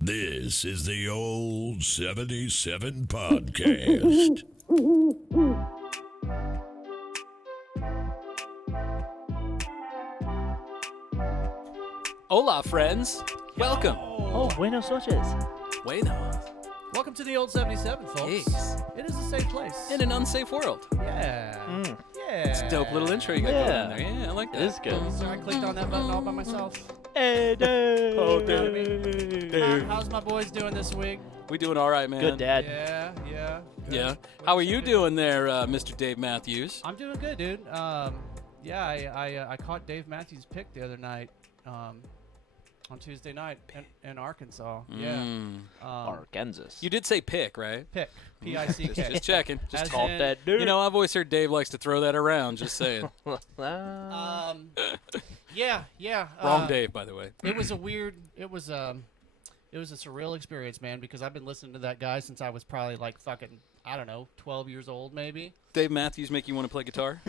This is the Old 77 Podcast. Hola, friends. Welcome. Oh, buenos noches. Bueno. Welcome to the Old 77, folks. Yes. It is a safe place. In an unsafe world. Yeah. Yeah. It's a dope little intro you got going on there. Yeah, I like that. It is good. So I clicked on that button all by myself. Hey, Dave. Oh, Dave. How's my boys doing this week? We doing all right, man. Good, Dad. Yeah. Good. Yeah. How are you doing there, Mr. Dave Matthews? I'm doing good, dude. I caught Dave Matthews' pick the other night. On Tuesday night in Arkansas. Yeah. Arkansas. You did say pick, right? Pick. P-I-C-K. Just checking. Just As called in- that dude. You know, I've always heard Dave likes to throw that around. Just saying. Yeah. Wrong Dave, by the way. It was a surreal experience, man, because I've been listening to that guy since I was probably like fucking, I don't know, 12 years old maybe. Dave Matthews make you want to play guitar?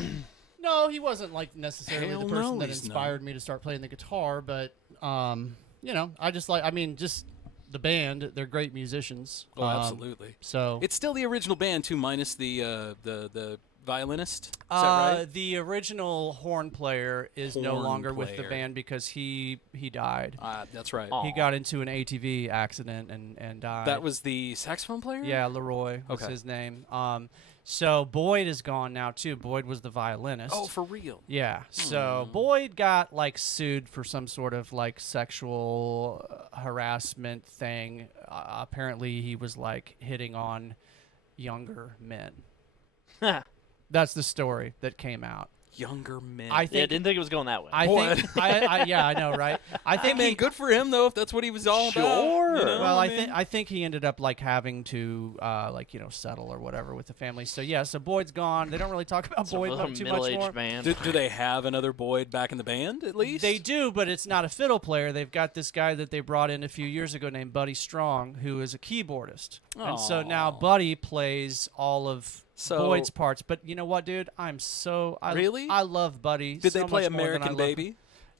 No, he wasn't like necessarily Hell the person no, that he's inspired me to start playing the guitar, but you know, I just like, I mean, just the band, they're great musicians. Oh, absolutely. So It's still the original band too, minus the violinist. Is that right? the original horn player is no Horn longer with the player. band because he died. That's right. Aw. He got into an ATV accident and died. That was the saxophone player? Yeah, Leroy was Okay. his name. So Boyd is gone now too. Boyd was the violinist. Oh, for real? Yeah. So Boyd got like sued for some sort of like sexual harassment thing. Apparently he was like hitting on younger men. That's the story that came out. Younger men. I Yeah, think didn't think it was going that way. I think yeah, I know, right? I Hey, think man, he, good for him, though, if that's what he was all about. Sure. You know, well, mean? I think he ended up like having to like, you know, settle or whatever with the family. So yeah, so Boyd's gone. They don't really talk about It's a Boyd little too much middle-aged more. man. Do they have another Boyd back in the band, at least? They do, but it's not a fiddle player. They've got this guy that they brought in a few years ago named Buddy Strong, who is a keyboardist. And so now Aw. Buddy plays all of So- Boyd's parts. But you know what, dude? Really? I love Buddy. Did so they play much more than I American love Baby? him.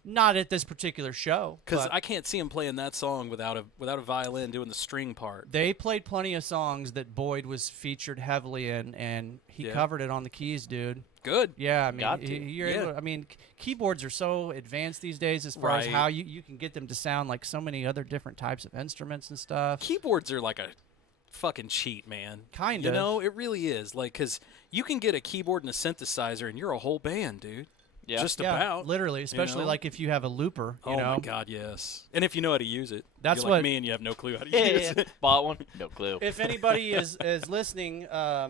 Not at this particular show. Because but I can't see him playing that song without a violin doing the string part. they played plenty of songs that Boyd was featured heavily in, and he Yeah. covered it on the keys, dude. Good. Yeah, I mean, Got to. you're Yeah. able, I mean, keyboards are so advanced these days as far as Right. how you can get them to sound like so many other different types of instruments and stuff. Keyboards are like a fucking cheat, man. Kind You of. know, it really is. Like, because you can get a keyboard and a synthesizer, and you're a whole band, dude. Yeah. Just Yeah, about. literally, especially know? like if you have a looper. You Oh, know, my God, yes. And if you know how to use it. That's you're what- like me and you have no clue how to Yeah, use yeah. it. Bought one. No clue. if anybody is listening, I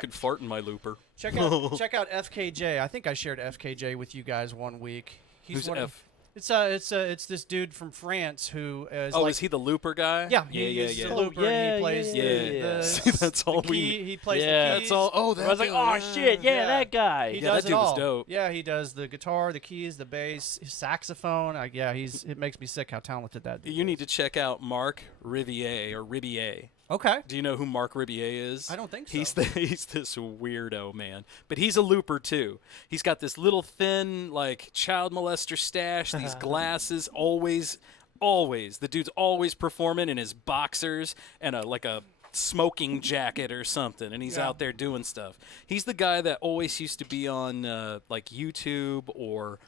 could fart in my looper. check out FKJ. I think I shared FKJ with you guys one week. Who's one F? It's this dude from France who is Oh, like, is he the looper guy? yeah, Yeah, he yeah, uses yeah. the looper. yeah, and he plays yeah, the, yeah. the See, that's all the we key. He plays Yeah, the keys. That's all. Oh, I that was like, guy. oh shit, yeah, that guy. He Yeah, does that it dude was all. dope. Yeah, he does the guitar, the keys, the bass, his saxophone. Yeah, it makes me sick how talented that dude You is. need to check out Marc Riviere or Ribier. Okay. Do you know who Marc Ribier is? I don't think so. He's this weirdo, man. But he's a looper too. He's got this little thin like child molester stash, these glasses, always. The dude's always performing in his boxers and a smoking jacket or something, and he's Yeah. out there doing stuff. He's the guy that always used to be on like YouTube or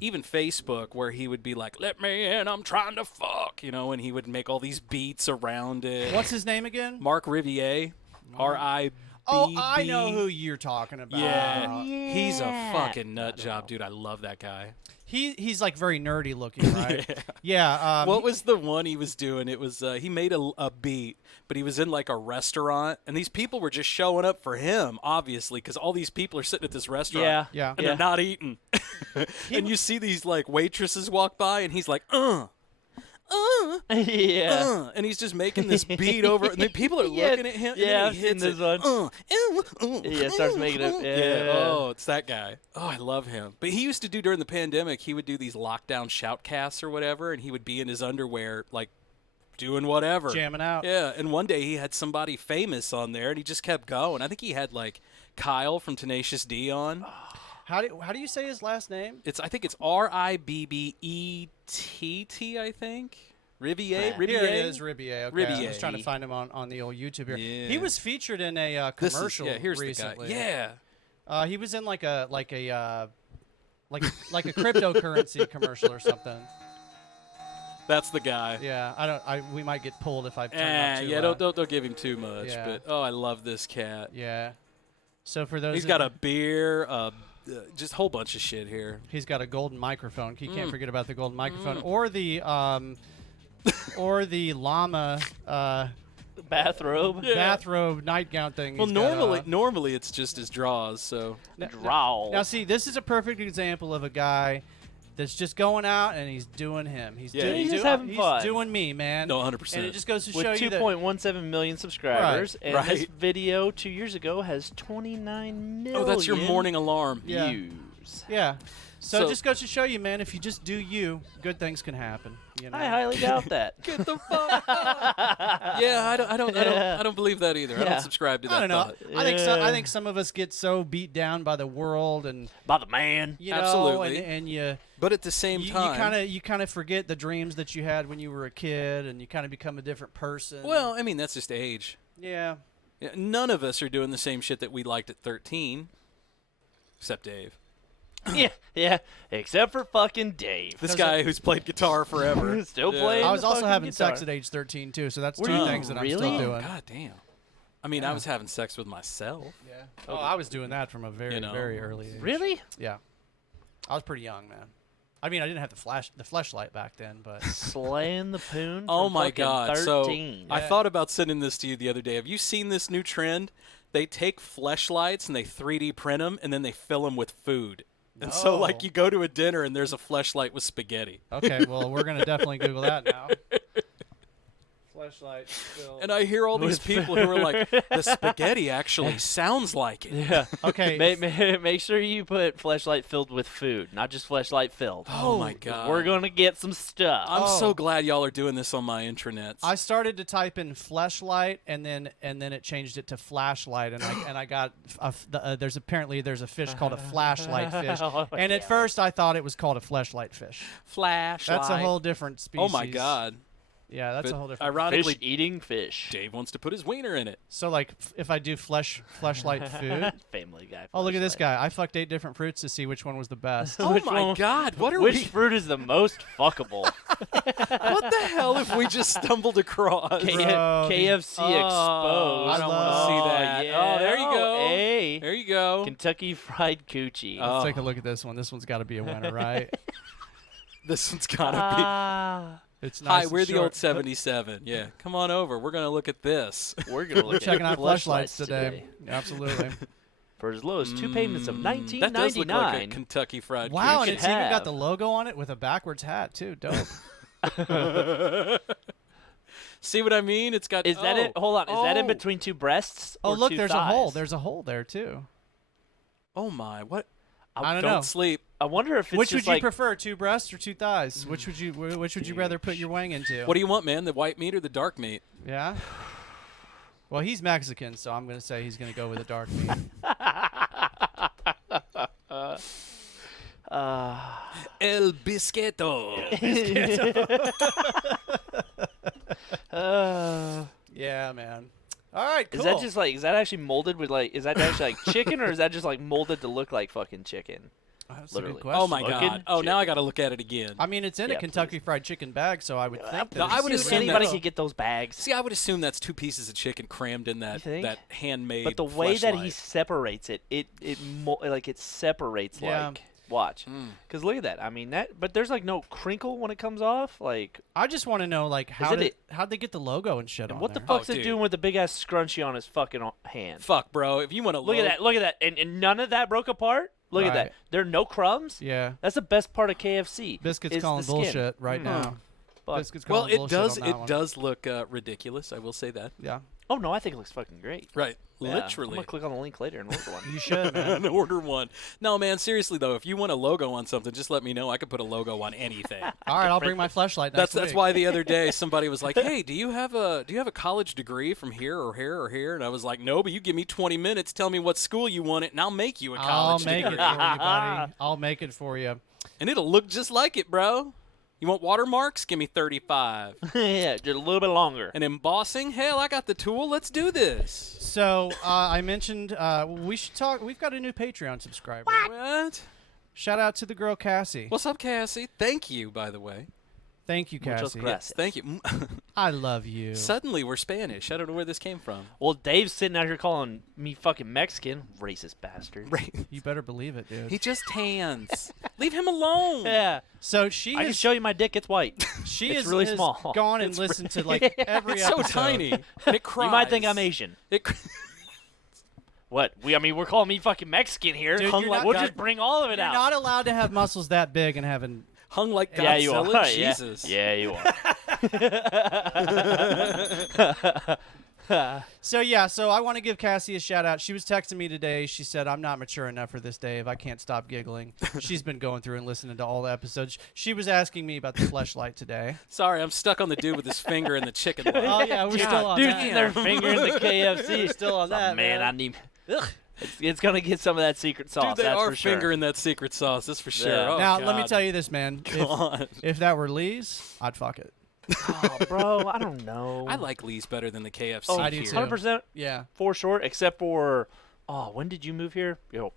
even Facebook, where he would be like, "Let me in, I'm trying to fuck," you know, and he would make all these beats around it. What's his name again? Marc Riviere, R-I-B-B. Oh, I know who you're talking about. Yeah, he's a Yeah. fucking nut job, dude. I love that guy. He's like very nerdy looking, right? Yeah. What was the one he was doing? It was he made a beat, but he was in like a restaurant, and these people were just showing up for him, obviously, because all these people are sitting at this restaurant, Yeah. Yeah. and they're not eating. And you see these like waitresses walk by, and he's like, yeah. and he's just making this beat over, and the people are Yeah, looking at him, yeah, and I've then he hits seen it. this one. Yeah, starts making it. Yeah. Oh, it's that guy. Oh, I love him. But he used to do during the pandemic, he would do these lockdown shoutcasts or whatever, and he would be in his underwear, like, doing whatever. Jamming out. Yeah, and one day he had somebody famous on there, and he just kept going. I think he had, like, Kyle from Tenacious D on. How do you say his last name? I think it's Ribbett, I think. Rivier? Here Here it is, Rivier. Okay, I Rivier. was trying to find him on the old YouTube here. Yeah. He was featured in a This is- commercial here's recently. the guy. Yeah. He was in like a cryptocurrency commercial or something. That's the guy. Yeah, we might get pulled if I turn it up too Yeah, loud. don't give him too much. Yeah. But oh, I love this cat. Yeah. So for those, He's got a beer, just a whole bunch of shit here. he's got a golden microphone. You Mm. can't forget about the golden microphone or the llama Bathrobe. Yeah. bathrobe nightgown thing. Well, he's got, normally it's just his draws. So Drawl. Now, see, this is a perfect example of a guy that's just going out and he's doing him. He's Yeah, doing, he's just having fun. He's doing me, man. no, 100%. And it just goes to With show you that. 2.17 million subscribers, and this Right. video 2 years ago has 29 million oh, that's your morning alarm. Yeah. views. Yeah. So So- it just goes to show you, man, if you just do you, good things can happen. You know? I highly doubt that. Get the fuck out. Yeah, I don't believe that either. I Yeah. don't subscribe to that I don't know. thought. I think some of us get so beat down by the world and By the man. you know, Absolutely. and you But at the same time, you kind of forget the dreams that you had when you were a kid, and you kind of become a different person. well, I mean, that's just age. yeah. Yeah, none of us are doing the same shit that we liked at 13, except Dave. yeah. Except for fucking Dave. This guy who's played guitar forever. Still Yeah. playing. I was the also fucking having guitar. sex at age 13 too, so that's Were two you things that I'm really? still doing. God damn. I mean, I was having sex with myself. Yeah. Oh, I was doing that from a very You know. very early age. Really? Yeah. I was pretty young, man. I mean, I didn't have the fleshlight back then, but Slaying the poon. Oh from my fucking God! 13. So I thought about sending this to you the other day. Have you seen this new trend? They take fleshlights and they 3D print them, and then they fill them with food. And so, Oh. like, you go to a dinner and there's a fleshlight with spaghetti. okay, well, we're gonna definitely Google that now. Fleshlight. And I hear all these people who are like, the spaghetti actually sounds like it. Yeah. Okay. Make sure you put fleshlight filled with food, not just fleshlight filled. Oh, my God. We're gonna get some stuff. I'm so Oh. glad y'all are doing this on my intranets. I started to type in fleshlight, and then it changed it to flashlight, and I got there's a fish called a flashlight fish, and at first I thought it was called a fleshlight fish. Flashlight. That's a whole different species. Oh, my God. Yeah, that's But a whole different. ironically, fish eating fish. Dave wants to put his wiener in it. So like, if I do fleshlight food. Family Guy. Oh, look at this fleshlight. guy! I fucked 8 different fruits to see which one was the best. Oh, Which my one- God. What are Which we? fruit is the most fuckable? What the hell have we just stumbled across? K- Bro, KFC Oh, exposed. I don't want to love- see that. Yeah. Oh, there you go. Hey. There you go. Kentucky Fried Coochie. Oh. Let's take a look at this one. This one's got to be a winner, right? This one's gotta Ah. It's be. nice. Hi, and we're the old short. 77. Yeah, come on over. We're gonna look at this. We're gonna look Checking at out fleshlights today. Absolutely. For as low as 2 payments of $19.99. That does look like a Kentucky Fried Wow, and could it's even got have. the logo on it with a backwards hat too. Dope. Coochie. See what I mean? It's got. Is that oh, it? Hold on. Is that in oh. between 2 breasts? Oh, or look, 2 there's thighs? a hole. There's a hole there too. Oh my! What? I don't Don't know. sleep. I wonder if it's Which just would you like prefer, 2 breasts or 2 thighs? Which would you rather put your wang into? What do you want, man? The white meat or the dark meat? Yeah. Well, he's Mexican, so I'm gonna say he's gonna go with a dark meat. El Biscuito. Yeah, man. All right, cool. Is that actually molded with like, is that actually like chicken, or is that just like molded to look like fucking chicken? That's literally. a good question. Oh my Smoking God! Oh, now I got to look at it again. I mean, it's in Yeah, a Kentucky Fried Chicken bag, so I would think No, that I would it's assume anybody that's- could get those bags. See, I would assume that's 2 pieces of chicken crammed in You that think? that handmade. But the way that he fleshlight. separates it, it separates Yeah. like. Watch, Mm. because look at that. I mean that, but there's like no crinkle when it comes off. Like, I just want to know, like, how'd they get the logo and shit and on what the there? fuck's Oh, it dude. doing with the big ass scrunchie on his fucking hand? Fuck, bro. If you want to Look at that! Look at that! And none of that broke apart. Look at Right. that! There are no crumbs. Yeah. That's the best part of KFC. Biscuit's is calling the skin. bullshit right Mm. now. Fuck. Biscuit's Well, calling it bullshit does. on that It one. does look ridiculous. I will say that. Yeah. Oh no, I think it looks fucking great. Right. Yeah, I'm Literally. gonna click on the link later and order one. You should, man. And order one. No, man. Seriously though, if you want a logo on something, just let me know. I could put a logo on anything. All right, I'll bring my fleshlight next That's week. why the other day somebody was like, "Hey, do you have a college degree from here or here or here?" And I was like, "No, but you give me 20 minutes, tell me what school you want it, and I'll make you a I'll college make it degree, for you, buddy. I'll make it for you. and it'll look just like it, bro." You want watermarks? Give me 35. Yeah, just a little bit longer. And embossing? Hell, I got the tool. Let's do this. So I mentioned we should talk. We've got a new Patreon subscriber. What? Shout out to the girl Cassie. What's up, Cassie? Thank you, by the way. Thank you, Muchas Cassie. gracias. Thank you. I love you. Suddenly, we're Spanish. I don't know where this came from. Well, Dave's sitting out here calling me fucking Mexican. Racist bastard. Right. You better believe it, dude. He just hands. Leave him alone. Yeah. So she I can is show you my dick. It's white. she it's is really has small. gone and listened to like every It's so episode. tiny. And it cries. You might think I'm Asian. It What? We're calling me fucking Mexican here. Dude, Hung you're like, not- we'll God- just bring all of it You're out. not allowed to have muscles that big and having. hung like Godzilla. Yeah, you are. Jesus. Yeah, you are. So I want to give Cassie a shout out. She was texting me today. She said, "I'm not mature enough for this, Dave. I can't stop giggling." She's been going through and listening to all the episodes. She was asking me about the fleshlight today. Sorry, I'm stuck on the dude with his finger in the chicken leg. Oh yeah, we're still on Dude's that. in their finger in the KFC. We're still on that, man. man. I need. It's gonna get some of that secret sauce. Dude, they that's are for sure. fingering that secret sauce. That's for sure. Yeah. Oh, Now let me God. tell you this, man. God. If that were Lee's, I'd fuck it. Oh, bro, I don't know. I like Lee's better than the KFC. Oh, I do here. too. 100% Yeah. for sure. Except for, when did you move here? Yo,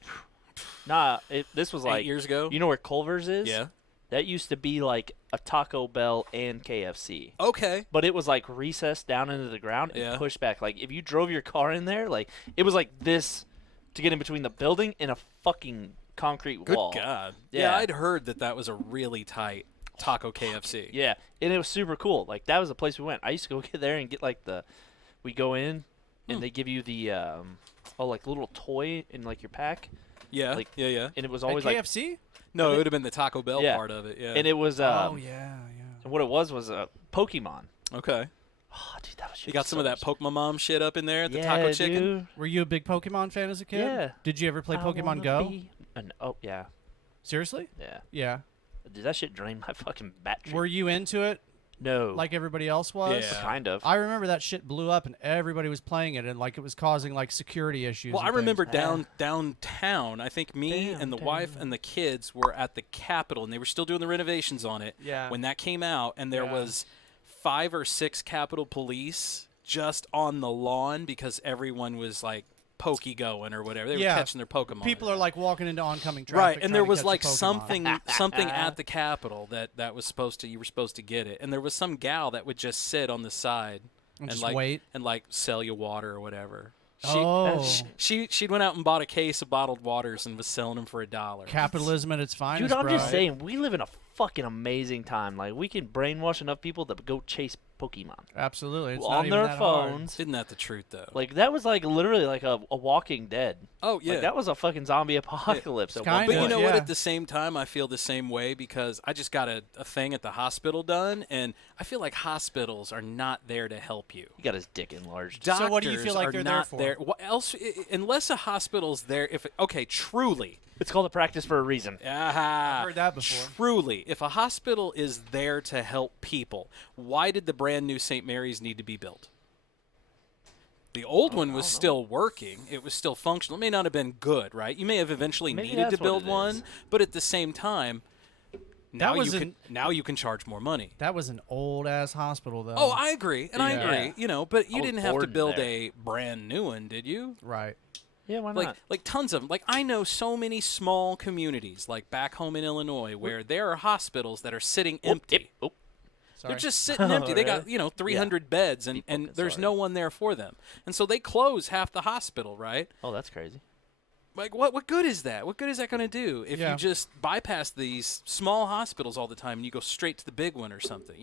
this was 8 like years ago. You know where Culver's is? Yeah. That used to be like a Taco Bell and KFC. Okay. But it was like recessed down into the ground and Yeah. pushed back. Like if you drove your car in there, like it was like this to get in between the building and a fucking concrete Good wall. God. Yeah. I'd heard that was a really tight taco KFC. Yeah, and it was super cool. Like that was the place we went. I used to go get there and get like we go in and they give you the like little toy in like your pack, Yeah. Like- yeah. and it was At always like, KFC? No, it would have been the Taco Bell Yeah. part of it. Yeah. and it was Oh yeah. and what it was a Pokemon. Okay. Oh, dude, that was You got some of that Pokemon Mom shit up in there at the yeah, taco chicken? dude. Were you a big Pokemon fan as a kid? Yeah. Did you ever play I Pokemon wanna Go? be oh yeah, Seriously? yeah. Yeah. Did that shit drain my fucking battery? Were you into it no, like everybody else was? Yeah. kind of. I remember that shit blew up and everybody was playing it and like it was causing like security issues. Well, and I remember things. downtown. I think me and the wife and the kids were at the Capitol, and they were still doing the renovations on it. Yeah. When that came out, and there Yeah. was 5 or 6 Capitol police just on the lawn because everyone was like pokey going or whatever. They were Yeah. catching their Pokemon. People are like walking into oncoming traffic. right, and trying there to was catch a like Pokemon. something at the Capitol that was you were supposed to get it, and there was some gal that would just sit on the side And just like wait. and like sell you water or whatever. Oh. She'd went out and bought a case of bottled waters and was selling them for $1. Capitalism at its finest, Dude, I'm bro. just saying, we live in a fucking amazing time. Like, we can brainwash enough people to go chase Pokemon Absolutely. It's on not even their that hard. phones. Isn't that the truth, though? Like, that was like literally like a Walking Dead. Oh, yeah. Like, that was a fucking zombie apocalypse. at one Kinda, But you point. know what? yeah. At the same time, I feel the same way because I just got a thing at the hospital done, and I feel like hospitals are not there to help you. He got his dick enlarged. Doctors So what do you feel like are they're there not for? there. What else? Unless a hospital's there, truly. It's called a practice for a reason. I've heard that before. Truly, if a hospital is there to help people, why did the brand new St. Mary's need to be built? The old one was still working. It was still functional. It may not have been good, right? You may have eventually Maybe needed to that's what build it is. one, but at the same time, now was you can charge more money. That was an old ass hospital, though. Oh, I agree, and I Yeah. agree. You know, but you I was didn't have to born build there. a brand new one, did you? Right. Yeah, why Like not? like tons of them. Like I know so many small communities, like back home in Illinois, where there are hospitals that are sitting empty. Oh, Sorry. They're just sitting empty. They got, Really? 300 beds, and fucking there's sorry. no one there for them. And so they close half the hospital, right? oh, that's crazy. Like, what good is that? What good is that going to do if Yeah. you just bypass these small hospitals all the time and you go straight to the big one or something?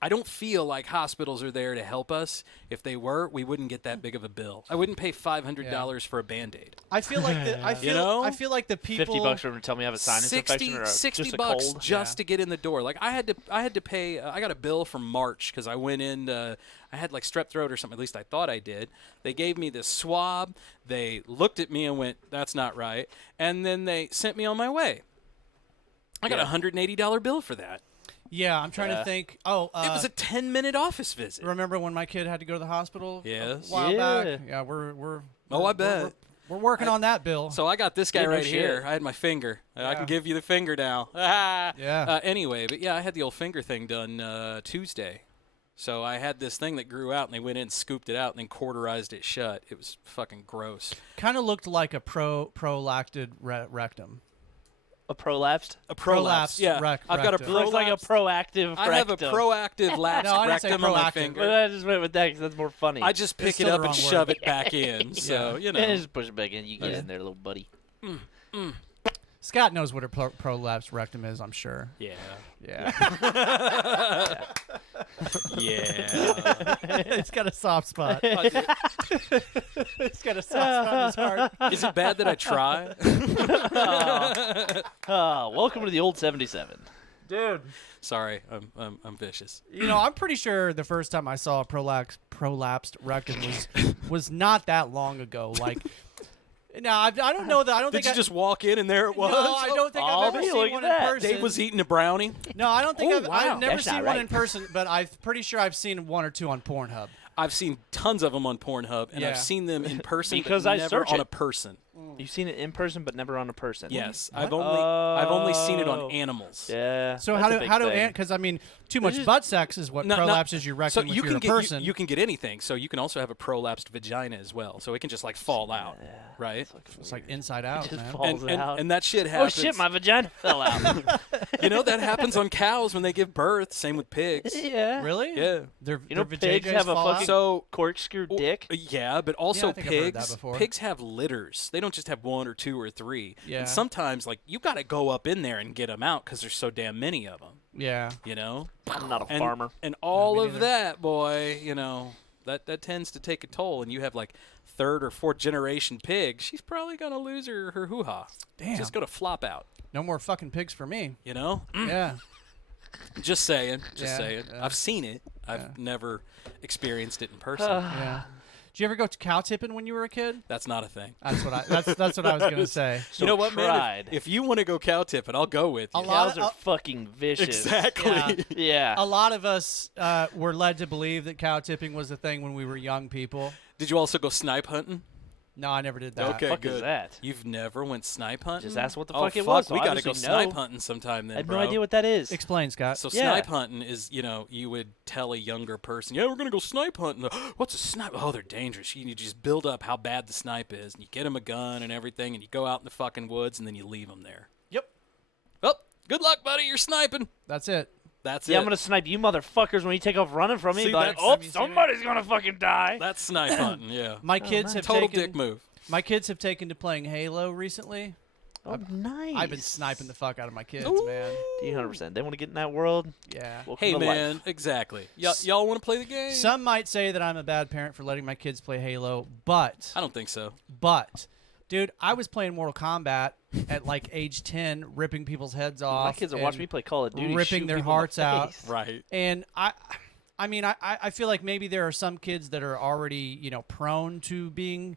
I don't feel like hospitals are there to help us. If they were, we wouldn't get that big of a bill. I wouldn't pay $500 for a Band-Aid. I feel like I feel like the people. $50 for him to tell me I have a sinus infection or 60 just a bucks cold. just to get in the door. Like I had to pay. I got a bill from March because I went in. I had like strep throat or something. At least I thought I did. They gave me this swab. They looked at me and went, "That's not right," and then they sent me on my way. I got a $180 bill for that. Yeah, I'm trying to think. Oh, It was a 10-minute office visit. remember when my kid had to go to the hospital? Yes. A while Yeah. back. Yeah, we're Oh, I bet. We're working on that, Bill. So I got this guy Yeah, no right shit. here. I had my finger. I Yeah. can give you the finger now. Yeah. Anyway, but yeah, I had the old finger thing done Tuesday. So I had this thing that grew out, and they went in and scooped it out and then cauterized it shut. It was fucking gross. Kind of looked like a prolacted rectum. A prolapsed? A prolapse. Yeah. Rectum. I've got a It looks like a prolapse. proactive I have a rectum. proactive lapsed No, I didn't say rectum on my proactive. finger. But I just went with that because that's more funny. I just pick It's it still up the and wrong shove word. it back in. So, you know. Yeah, just push it back in. You get Yeah. in there, little buddy. Scott knows what a prolapsed rectum is, I'm sure. Yeah. Yeah. Yeah. It's got a soft spot. I do. It's got a soft spot in his heart. Is it bad that I try? Welcome to the old 77. Dude. Sorry, I'm vicious. You know, I'm pretty sure the first time I saw a prolapsed rectum was not that long ago. Like, no, I don't know that. I don't Did think you just walk in and there it was? No, I don't think I've ever Aubrey, seen look one at in that. person. Dave was eating a brownie. No, I don't think Oh, I've wow. never That's seen not one right. in person, but I'm pretty sure I've seen one or two on Pornhub. I've seen tons of them on Pornhub, and Yeah. I've seen them in person, Because but I never search on it. a person. You've seen it in person, but never on a person. Yes, What? I've only seen it Oh. on animals. Yeah. So that's a big thing. because I mean, too much just- butt sex is what No, prolapses your rectum So if you you're can a get person. you can get anything. So you can also have a prolapsed vagina as well. So it can just like fall out, right? it's like inside out, It just man. falls out. And that shit Oh happens. shit, my vagina fell out. You know that happens on cows when they give birth. Same with pigs. Yeah. Really? Yeah. Their You know their pigs vajayjays have a fall out? fucking- So Corkscrew dick. Yeah, but also I think I've heard that pigs. before. Pigs have litters. They don't just have one or two or three. Yeah. And sometimes, like, you got to go up in there and get them out because there's so damn many of them. Yeah. You know. I'm not a And, farmer. and all me of neither. that, boy, you know, that tends to take a toll. And you have like third or fourth generation pig. She's probably gonna lose her hoo-ha. Damn. She's just gonna flop out. No more fucking pigs for me. You know. Yeah. Just saying. Just Yeah, saying. yeah. I've seen it. I've Yeah. never experienced it in person. Yeah. Did you ever go to cow tipping when you were a kid? That's not a thing. That's what that's what I was gonna say. So You know what, man? tried. If you want to go cow tipping, I'll go with you. A lot- Cows are fucking vicious. Exactly. Yeah. Yeah. A lot of us were led to believe that cow tipping was a thing when we were young people. Did you also go snipe hunting? No, I never did that. Okay, fuck good. is that? You've never went snipe hunting? Just ask what the Oh, fuck it was. So We got to go obviously snipe no. hunting sometime then, I have bro. no idea what that is. Explain, Scott. So Yeah. snipe hunting is, you know, you would tell a younger person, yeah, we're going to go snipe hunting. What's a snipe? Oh, they're dangerous. You just build up how bad the snipe is, and you get them a gun and everything, and you go out in the fucking woods, and then you leave them there. Yep. Well, good luck, buddy. You're sniping. That's it. That's Yeah, it. I'm gonna snipe you motherfuckers when you take off running from me. See, But that's- oh, have you seen it? somebody's gonna fucking die. That's snipe hunting, yeah. My kids nice. have Total taken dick move. my kids have taken to playing Halo recently. Oh, nice. I've been sniping the fuck out of my kids, Ooh. man. 100%. They want to get in that world. Yeah. Welcome Hey, to man, life. exactly. Y'all want to play the game? Some might say that I'm a bad parent for letting my kids play Halo, but I don't think so. dude, I was playing Mortal Kombat at like age 10, ripping people's heads off. My kids are watching me play Call of Duty, ripping shoot their people in the hearts out. face. Right. And I mean, I feel like maybe there are some kids that are already, you know, prone to being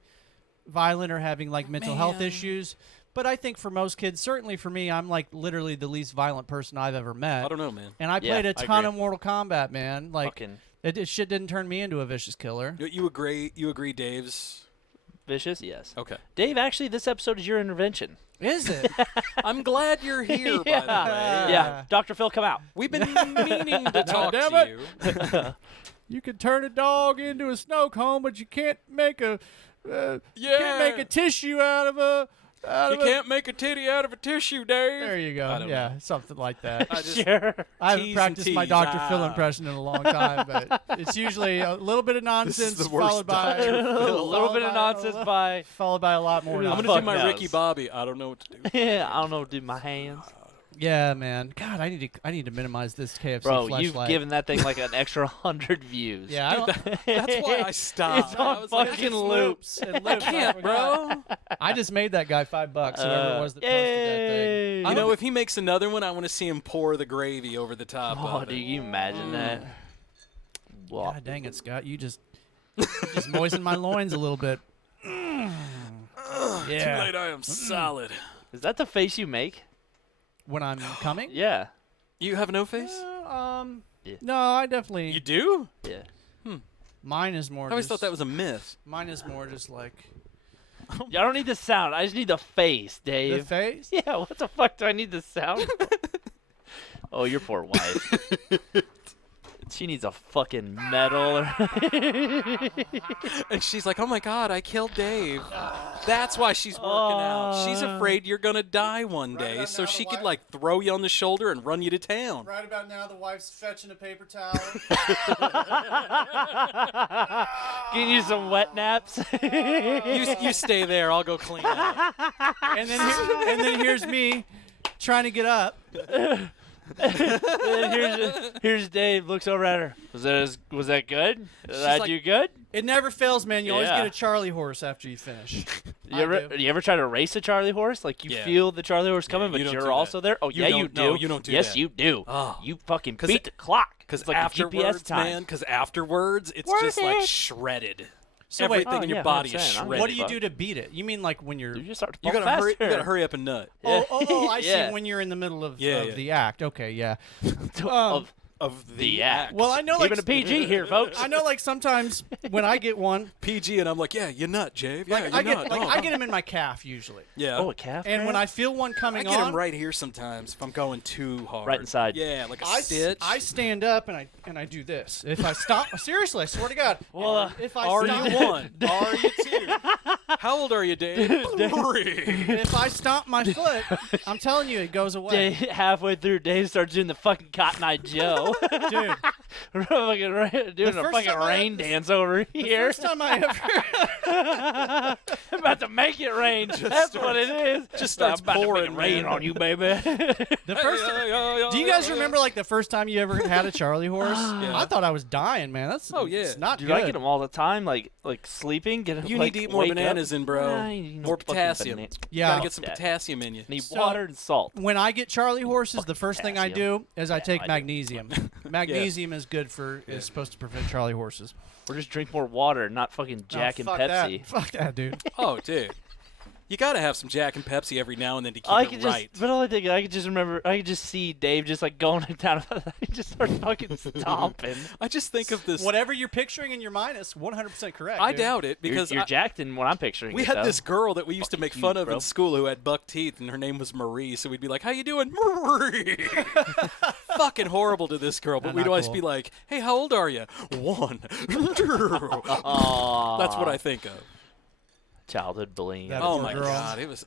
violent or having like mental health Man. issues. But I think for most kids, certainly for me, I'm like literally the least violent person I've ever met. I don't know, man. And I Yeah, played a I ton agree. of Mortal Kombat, man. Like Fucking it shit didn't turn me into a vicious killer. You agree? You agree, Dave's? vicious, yes. Okay. Dave, actually, this episode is your intervention. Is it? I'm glad you're here, by the way. Yeah, Dr. Phil, come out. We've been meaning to talk damn to it. you. You can turn a dog into a snow cone, but you can't make a Yeah. can't make a tissue out of a. You can't make a titty out of a tissue, Dave. There you go. I don't Yeah, know. something like that. I just, Sure. I haven't T's practiced and my T's. Dr. Phil Ah. impression in a long time, but it's usually a little bit of nonsense the worst followed by Dr. a little bit of nonsense by. followed by a lot more. I'm I'm nonsense. gonna Fuck do my knows. Ricky Bobby. I don't know what to do. Yeah, I don't know, dude. My hands. Yeah, man. God, I need to minimize this KFC Bro, fleshlight. you've given that thing like an extra 100 views. Yeah, I don't, That's why I stopped. It's on I was like, I fucking just loops. and I live, can't, forgot. bro. I just made that guy $5, whoever it was that posted that thing. You know, if he makes another one, I want to see him pour the gravy over the top Oh, of dude, it. you imagine that? Well, God dang it, Scott! You just moistened my loins a little bit. Too Yeah. late, I am solid. is that the face you make? When I'm coming? Yeah. You have no face? Yeah. No, I definitely. You do? Yeah. Mine is more. I always just, thought that was a myth. Mine is more just like. I don't need the sound. I just need the face, Dave. The face? Yeah, what the fuck do I need the sound for? Oh, your poor wife. She needs a fucking medal. And she's like, oh my God, I killed Dave. That's why she's working out. She's afraid you're going to die one day, so she could like throw you on the shoulder and run you to town. Right about now, the wife's fetching a paper towel. Can you use some wet naps? You stay there. I'll go clean up. and then here's me trying to get up. Here's Dave. Looks over at her. Was that good? Did I like- do good? It never fails, man. You always Yeah. get a Charlie horse after you finish. You ever try to race a Charlie horse? Like you Yeah. feel the Charlie horse coming, you but don't you're do also that. there. Oh You yeah, don't- you do. no, you don't do yes, that. you do. Oh. You fucking 'Cause beat the clock. Because It's like a afterwards, GPS time. man, because afterwards, it's Worth just like it. shredded. So wait, Everything in your yeah, body is 100%. shredded. what do you do to beat it? You mean like when you're... You just start to You pump gotta faster. hurry up and nut. Oh, I Yeah. see. When you're in the middle of, Yeah, of yeah. the act. Okay, yeah. Of The act. Well, I know Keeping like a PG here, folks. I know like sometimes when I get one, PG, and I'm like, yeah, you nut, Jave. Yeah, like you I get nut. like Oh. I get him in my calf usually. Yeah. Oh, a calf. And when cramp? I feel one I coming get on, him right here sometimes if I'm going too hard. Right inside. Yeah, like a I stitch. stand up and I do this. If I stop, seriously, I swear to God. Well, if I Are stomp, you one? Are you two? How old are you, Dave? 3. if I stomp my foot, I'm telling you, it goes away, Dave, halfway through, Dave starts doing the fucking Cotton Eye Joe. dude. Doing a first fucking time I- rain dance over here. First time I ever, I'm about to make it rain. That's what it is. Just starts I'm about to pouring, make it rain man. on you, baby. the first. Do you guys remember like the first time you ever had a Charlie horse? Yeah. I thought I was dying, man. That's Oh, yeah. it's not Dude, good. I get them all the time, like sleeping. Get 'em, You like, need to eat more wake up. bananas in, bro. Nah, you need More fucking potassium. bananas. Yeah. Gotta get some Yeah. potassium in you. Need So- water and salt. When I get Charlie horses, the first thing I do is I take I do. magnesium. Magnesium is good for is supposed to prevent Charlie horses. Or just drink more water, not fucking Jack and fuck Pepsi. That. Fuck that, dude. Oh, dude. You gotta have some Jack and Pepsi every now and then to keep I it could right. just, but all I think I could just remember, I could just see Dave just like going down, he just starts fucking stomping. I just think of this. Whatever you're picturing in your mind is 100% correct. I dude. doubt it because You're jacked in what I'm picturing. we it, had though. this girl that we used to make Fucking fun huge, of bro. in school who had buck teeth, and her name was Marie. So we'd be like, "How you doing, Marie?" Fucking horrible to this girl, but Not we'd always cool. be like, "Hey, how old are you?" 1. Aw. That's what I think of. Childhood bullying. That Oh poor my girl. God, it was.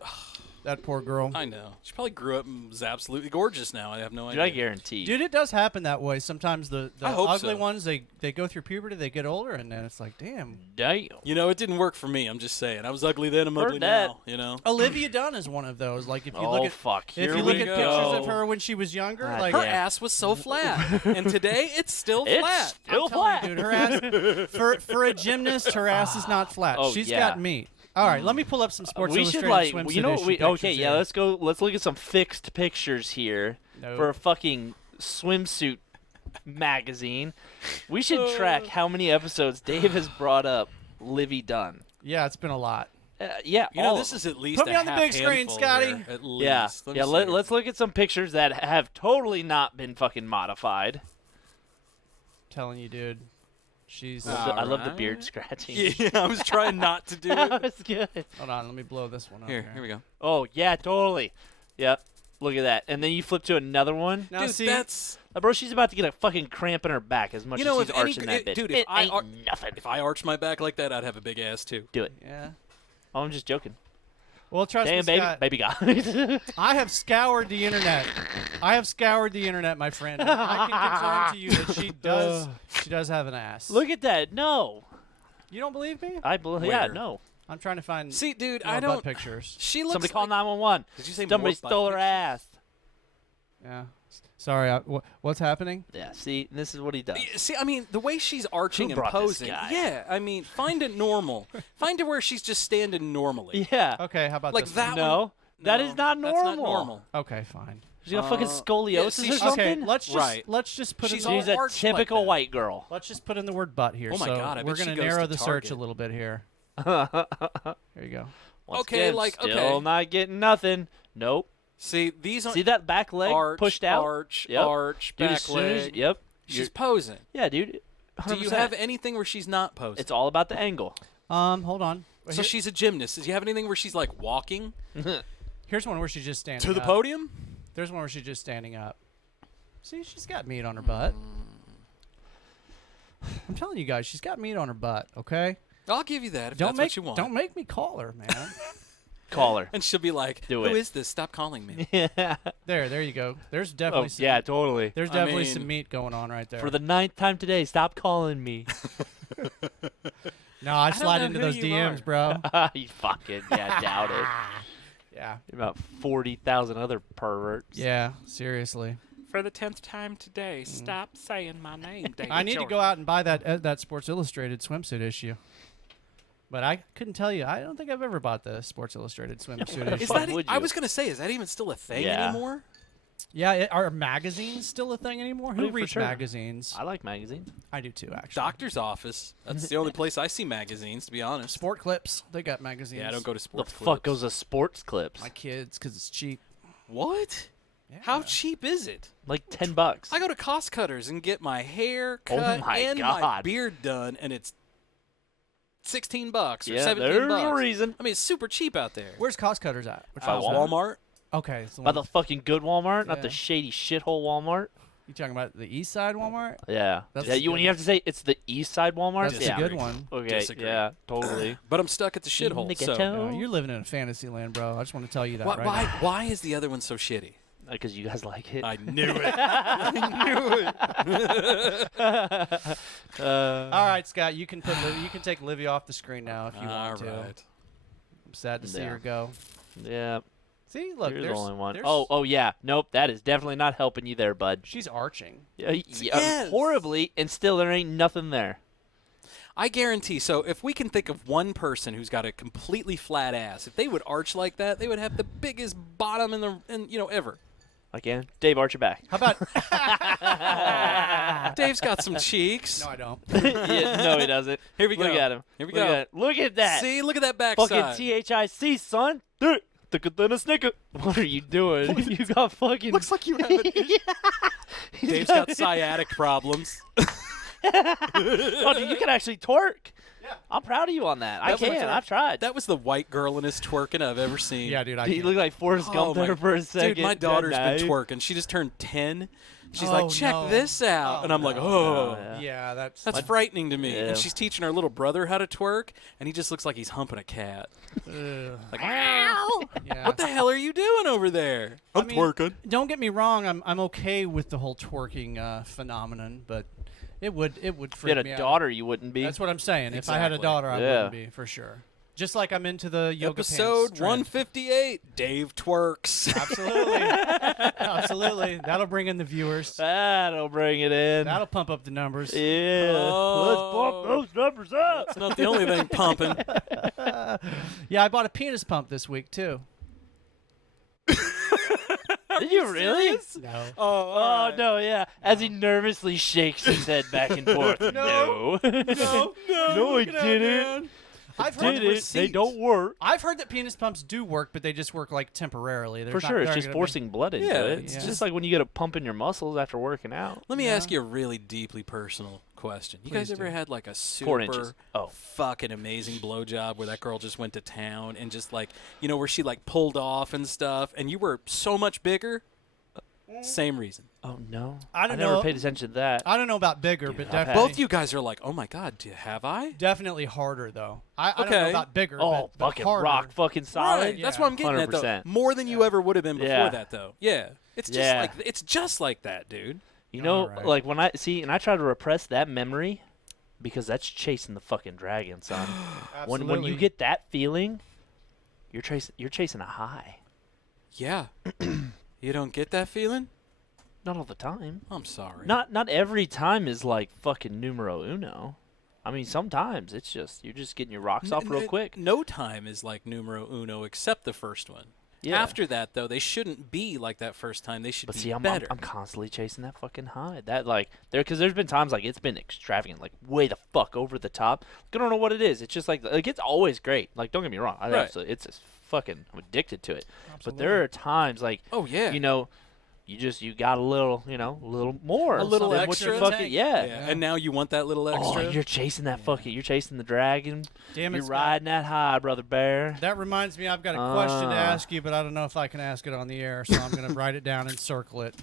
That poor girl. I know. She probably grew up and was absolutely gorgeous now. I have no Dude, idea. I guarantee. Dude, it does happen that way. Sometimes the I hope ugly so. ones, they go through puberty, they get older, and then it's like, damn. Damn. You know, it didn't work for me. I'm just saying. I was ugly then. I'm Heard ugly that. now. You know. Olivia Dunn is one of those. Like if you Oh, look at fuck. if Here you we look at go. pictures of her when she was younger, God like Her Yeah. ass was so flat, and today it's still It's flat. still I'm telling flat. you, dude, her ass for a gymnast, her ass is not flat. Oh, She's yeah. got meat. All right, let me pull up some Sports We Illustrated should like, swimsuit you know, issue we okay, pictures yeah. here. Let's go. Let's look at some fixed pictures here No. for a fucking swimsuit magazine. We should track how many episodes Dave has brought up Livy Dunn. Yeah, it's been a lot. Yeah, You know, all this of is at least Put a me on the half big screen, handful Scotty. here, at them. least. Yeah, Let me yeah. see here. Let's look at some pictures that have totally not been fucking modified. telling you, dude. She's. I love the Alright. beard scratching. Yeah, I was trying not to do that it. was good. Hold on, let me blow this one up. Here we go. Oh yeah, totally. Yep. Look at that. And then you flip to another one. Now Dude, see, that's Bro, she's about to get a fucking cramp in her back as much You know, as she's if any- arching that bitch. dude, it if I ain't ar- nothing. if I arched my back like that, I'd have a big ass too. Do it. yeah. Oh, I'm just joking. Well, trust Damn, me, baby, Scott, baby guy. I have scoured the internet. I have scoured the internet, my friend. And I can confirm to you that she does. She does have an ass. Look at that. No. You don't believe me? I believe. Yeah, Where? no. I'm trying to find. See, dude, more I butt don't. pictures. She looks Somebody call like, 911. Did you say Somebody more butt stole her pictures? ass. Yeah. Sorry. What's happening? Yeah, see, this is what he does. See, I mean, the way she's arching and brought this posing. guy? Yeah, I mean, find it normal. Find it where she's just standing normally. Yeah. Okay. How about Like this that one? No, one- that No, is not normal. That's not normal. Okay, fine. She's got fucking yeah, scoliosis see, or she's- something. Okay. Let's just Right. put She's in all She's a arched like typical that. white girl. let's just put in the word butt here. Oh my so God, I we're bet she gonna goes narrow to the search Target. a little bit here. Once Here you go. Okay, again, like, still okay. not getting nothing. Nope. See, these See that back leg arch, pushed out? arch, Yep. arch, Dude, back as soon as, leg. yep. She's posing. Yeah, dude. Do you 100%. have anything where she's not posing? It's all about the angle. Hold on. So she's a gymnast. Does you have anything where she's like walking Here's one where she's just standing to the up. podium? There's one where she's just standing up. See, she's got meat on her butt. I'm telling you guys, she's got meat on her butt. Okay. I'll give you that if that's what you want. Don't make me call her, man. Call her. And she'll be like, Do "Who it. is this? Stop calling me." Yeah. there you go. There's definitely some, Yeah, totally. There's I definitely mean, some meat going on right there. For the 9th time today, stop calling me. no, I slide know into who those you DMs, are. bro. You fucking, doubt it. Yeah. About 40,000 other perverts. Yeah, seriously. For the 10th time today, stop saying my name, David. I need to go out and buy that Sports Illustrated swimsuit issue. But I couldn't tell you. I don't think I've ever bought the Sports Illustrated swimsuit Is issue. that? would I you? was gonna say, is that even still a thing Yeah. anymore? Yeah, are magazines still a thing anymore? Who mean, for reads sure. magazines? I like magazines. I do too, actually. Doctor's office. That's the only place I see magazines, to be honest. Sport Clips, they got magazines. Yeah, I don't go to The sports. fuck clips. goes to sports clips? My kids, because it's cheap. What? Yeah. How cheap is it? Like $10. I go to Cost Cutters and get my hair Oh cut my and my God. beard done, and it's $16 or Yeah, $17. there's a reason. I mean, it's super cheap out there. Where's Cost Cutters at? Which By one's that? Walmart. Okay. It's the By one- the fucking good Walmart, not Yeah. the shady shithole Walmart. you talking about the East Side Walmart? Yeah. That's Yeah, a when good you have to say it's the East Side Walmart, That's yeah. a good one. Okay, Disagree. yeah, totally. But I'm stuck at the shithole. the So ghetto. No, you're living in a fantasy land, bro. I just want to tell you that why, right why, now. why is the other one so shitty? Because you guys like it. I knew it. I knew it. All right, Scott, you can take Livia off the screen now if you All want to. right. I'm sad to see Yeah. her go. Yeah, See, look, you're the there's only one. there's- Oh, yeah. Nope, that is definitely not helping you there, bud. she's arching. Yes. Horribly, and still there ain't nothing there. I guarantee. So if we can think of one person who's got a completely flat ass, if they would arch like that, they would have the biggest bottom ever. Again, Dave, arch your back. How about? Dave's got some cheeks. No, I don't. Yeah, no, he doesn't. Here we Look go. at him. Here we Look go. At Look at that. See, look at that Fucking backside. THIC, son. Thicker than a snicker. What are you doing? You got fucking. Looks like you have an issue. Dave's got sciatic problems. Oh, dude, you can actually twerk. Yeah. I'm proud of you on that. I That was- can. I've tried. That was the white girlingest twerking I've ever seen. Yeah, dude. I You can't. look like Forrest Gump there for a second. Dude, my daughter's that been night. twerking. She just turned 10. She's Oh, like, check no. this out. Oh, and I'm like, no. oh. Yeah. Yeah, that's That's frightening to me. Yeah. And she's teaching her little brother how to twerk, and he just looks like he's humping a cat. ugh. Like, Yeah. what the hell are you doing over there? I'm mean, twerking. Don't get me wrong. I'm okay with the whole twerking phenomenon, but it would If you freak had me a out. daughter, you wouldn't be. That's what I'm saying. If I had a Exactly. daughter, I Yeah. wouldn't be for sure. Just like I'm into the yoga Episode pants trend. 158. Dave twerks. Absolutely. Absolutely. That'll bring in the viewers. That'll bring it in. That'll pump up the numbers. Yeah. Oh. Let's bump those numbers up. It's not the only thing pumping. Yeah, I bought a penis pump this week too. Did you really? No. Oh, no, yeah. As he nervously shakes his head back and forth. No. No, No, I didn't. I've heard Did the it. They don't work. I've heard that penis pumps do work, but they just work like temporarily. For sure. It's just forcing blood into Yeah, it. it's It's just- just like when you get a pump in your muscles after working out. Let me Yeah. ask you a really deeply personal question. You guys Please ever do. had like a 4 inches. super Oh. fucking amazing blowjob where that girl just went to town and just like, where she like pulled off and stuff and you were so much bigger? Same reason. Oh, no. I don't never know. paid attention to that. I don't know about bigger, but I've had- definitely Both you guys are like, oh my God, have I? definitely harder though. I don't know Okay. about bigger. Oh, but fucking harder. rock fucking solid. Right. That's Yeah. what I'm getting at though. 100%. More than you ever would have been before Yeah. that though. Yeah. It's just Yeah. like it's just like that, dude. You know, Alright. like when I see, and I try to repress that memory because that's chasing the fucking dragon, son. when you Absolutely. get that feeling, you're chasing a high. Yeah. You don't get that feeling? Not all the time. I'm sorry. Not every time is like fucking numero uno. I mean, sometimes it's just you're just getting your rocks off real quick. No time is like numero uno except the first one. Yeah. After that, though, they shouldn't be like that first time. They should But be see, I'm better. I'm constantly chasing that fucking high. That like because there's been times like it's been extravagant, like way the fuck over the top. I don't know what it is. It's just like it's always great. Like don't get me wrong, Right. absolutely, it's just fucking I'm addicted to it. But there are times like oh yeah. you know, You got a little, a little more. A little than what extra. you fucking, yeah. And now you want that little extra. Oh, you're chasing that you're chasing the dragon. Damn it, You're Scott. riding that high, brother bear. That reminds me, I've got a question to ask you, but I don't know if I can ask it on the air, so I'm going to write it down and circle it.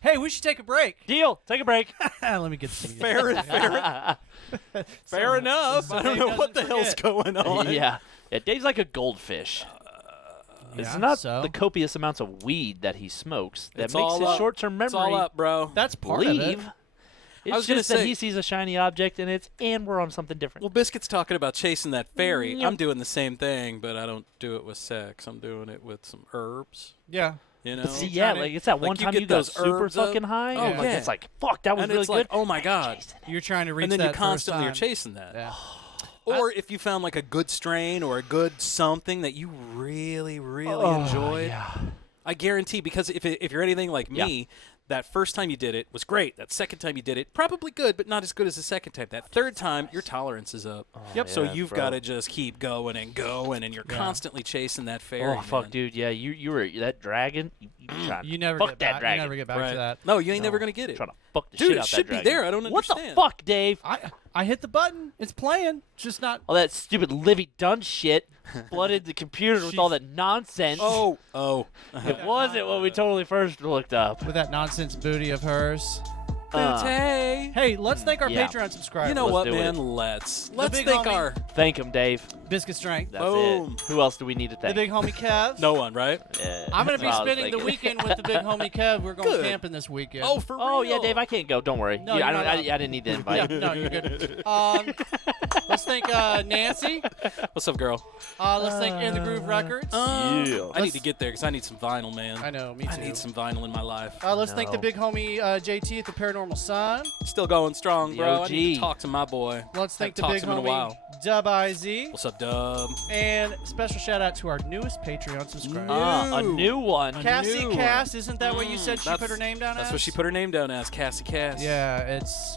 Hey, we should take a break. Deal. Take a break. Let me get some. Fair enough. so I don't Dave know what the doesn't hell's forget. going on. Yeah, Dave's like a goldfish. It's Yeah, not so? the copious amounts of weed that he smokes that It's makes all his up. short-term memory It's all up, bro. That's part of it. leave. It's was gonna just that say- he sees a shiny object and we're on something different. Well, Biscuit's talking about chasing that fairy. Yep. I'm doing the same thing, but I don't do it with sex. I'm doing it with some herbs. Yeah. You know? But see, yeah, trying to- like it's that like one you time get you got those super herbs up. fucking high. Oh, and, like, yeah. it's like, fuck, that was and really it's good. like, oh my god. You're trying to reach And then that you're constantly first chasing that. time. Yeah. Or if you found like a good strain or a good something that you really, really enjoyed, Yeah. I guarantee, because if you're anything like me, that first time you did it was great. That second time you did it, probably good, but not as good as the second time. That third time, your tolerance is up. Yep. So yeah, you've bro. got to just keep going, and you're constantly chasing that fairy. Oh fuck, man. dude. Yeah, you were that dragon. You trying You never fuck get that back. dragon. You never get back Right. to that. No, you ain't never No. gonna get it. Trying to fuck the Dude, shit it out should that be dragon. there. I don't What the understand. fuck, Dave? I hit the button. It's playing. It's just not. All that stupid Livy Dunn shit flooded the computer with all that nonsense. Oh. It wasn't what we totally first looked up. With that nonsense booty of hers. Hey. Hey, let's thank our Yeah. Patreon subscribers. You know Let's what, do man? it. Let's big thank homie. our Thank him, Dave. Biscuit Strength. That's Boom. it. Who else do we need to The thank? big homie Kev. no one, right? I'm going to be That's what I was spending the thinking. weekend with the big homie Kev. We're going Good. camping this weekend. Oh, for real? Oh yeah, Dave, I can't go. Don't worry. No, Yeah, you're I not allowed. didn't need the Yeah, invite. no, you're good. Let's thank Nancy. What's up, girl? Let's thank In the Groove Records. Yeah. I need to get there because I need some vinyl, man. I know, me too. I need some vinyl in my life. Let's thank the No. big homie JT at the Paranormal Sun. Still going strong, The bro. I need to OG. talk to my boy. Let's thank the Haven't big talked to him in a homie while. Dub IZ. What's up, Dub? And special shout out to our newest Patreon subscriber. A new one. Cassie new Kass, isn't that what you said she That's- put her name down as? That's what she put her name down as, Kass Kass. Yeah, it's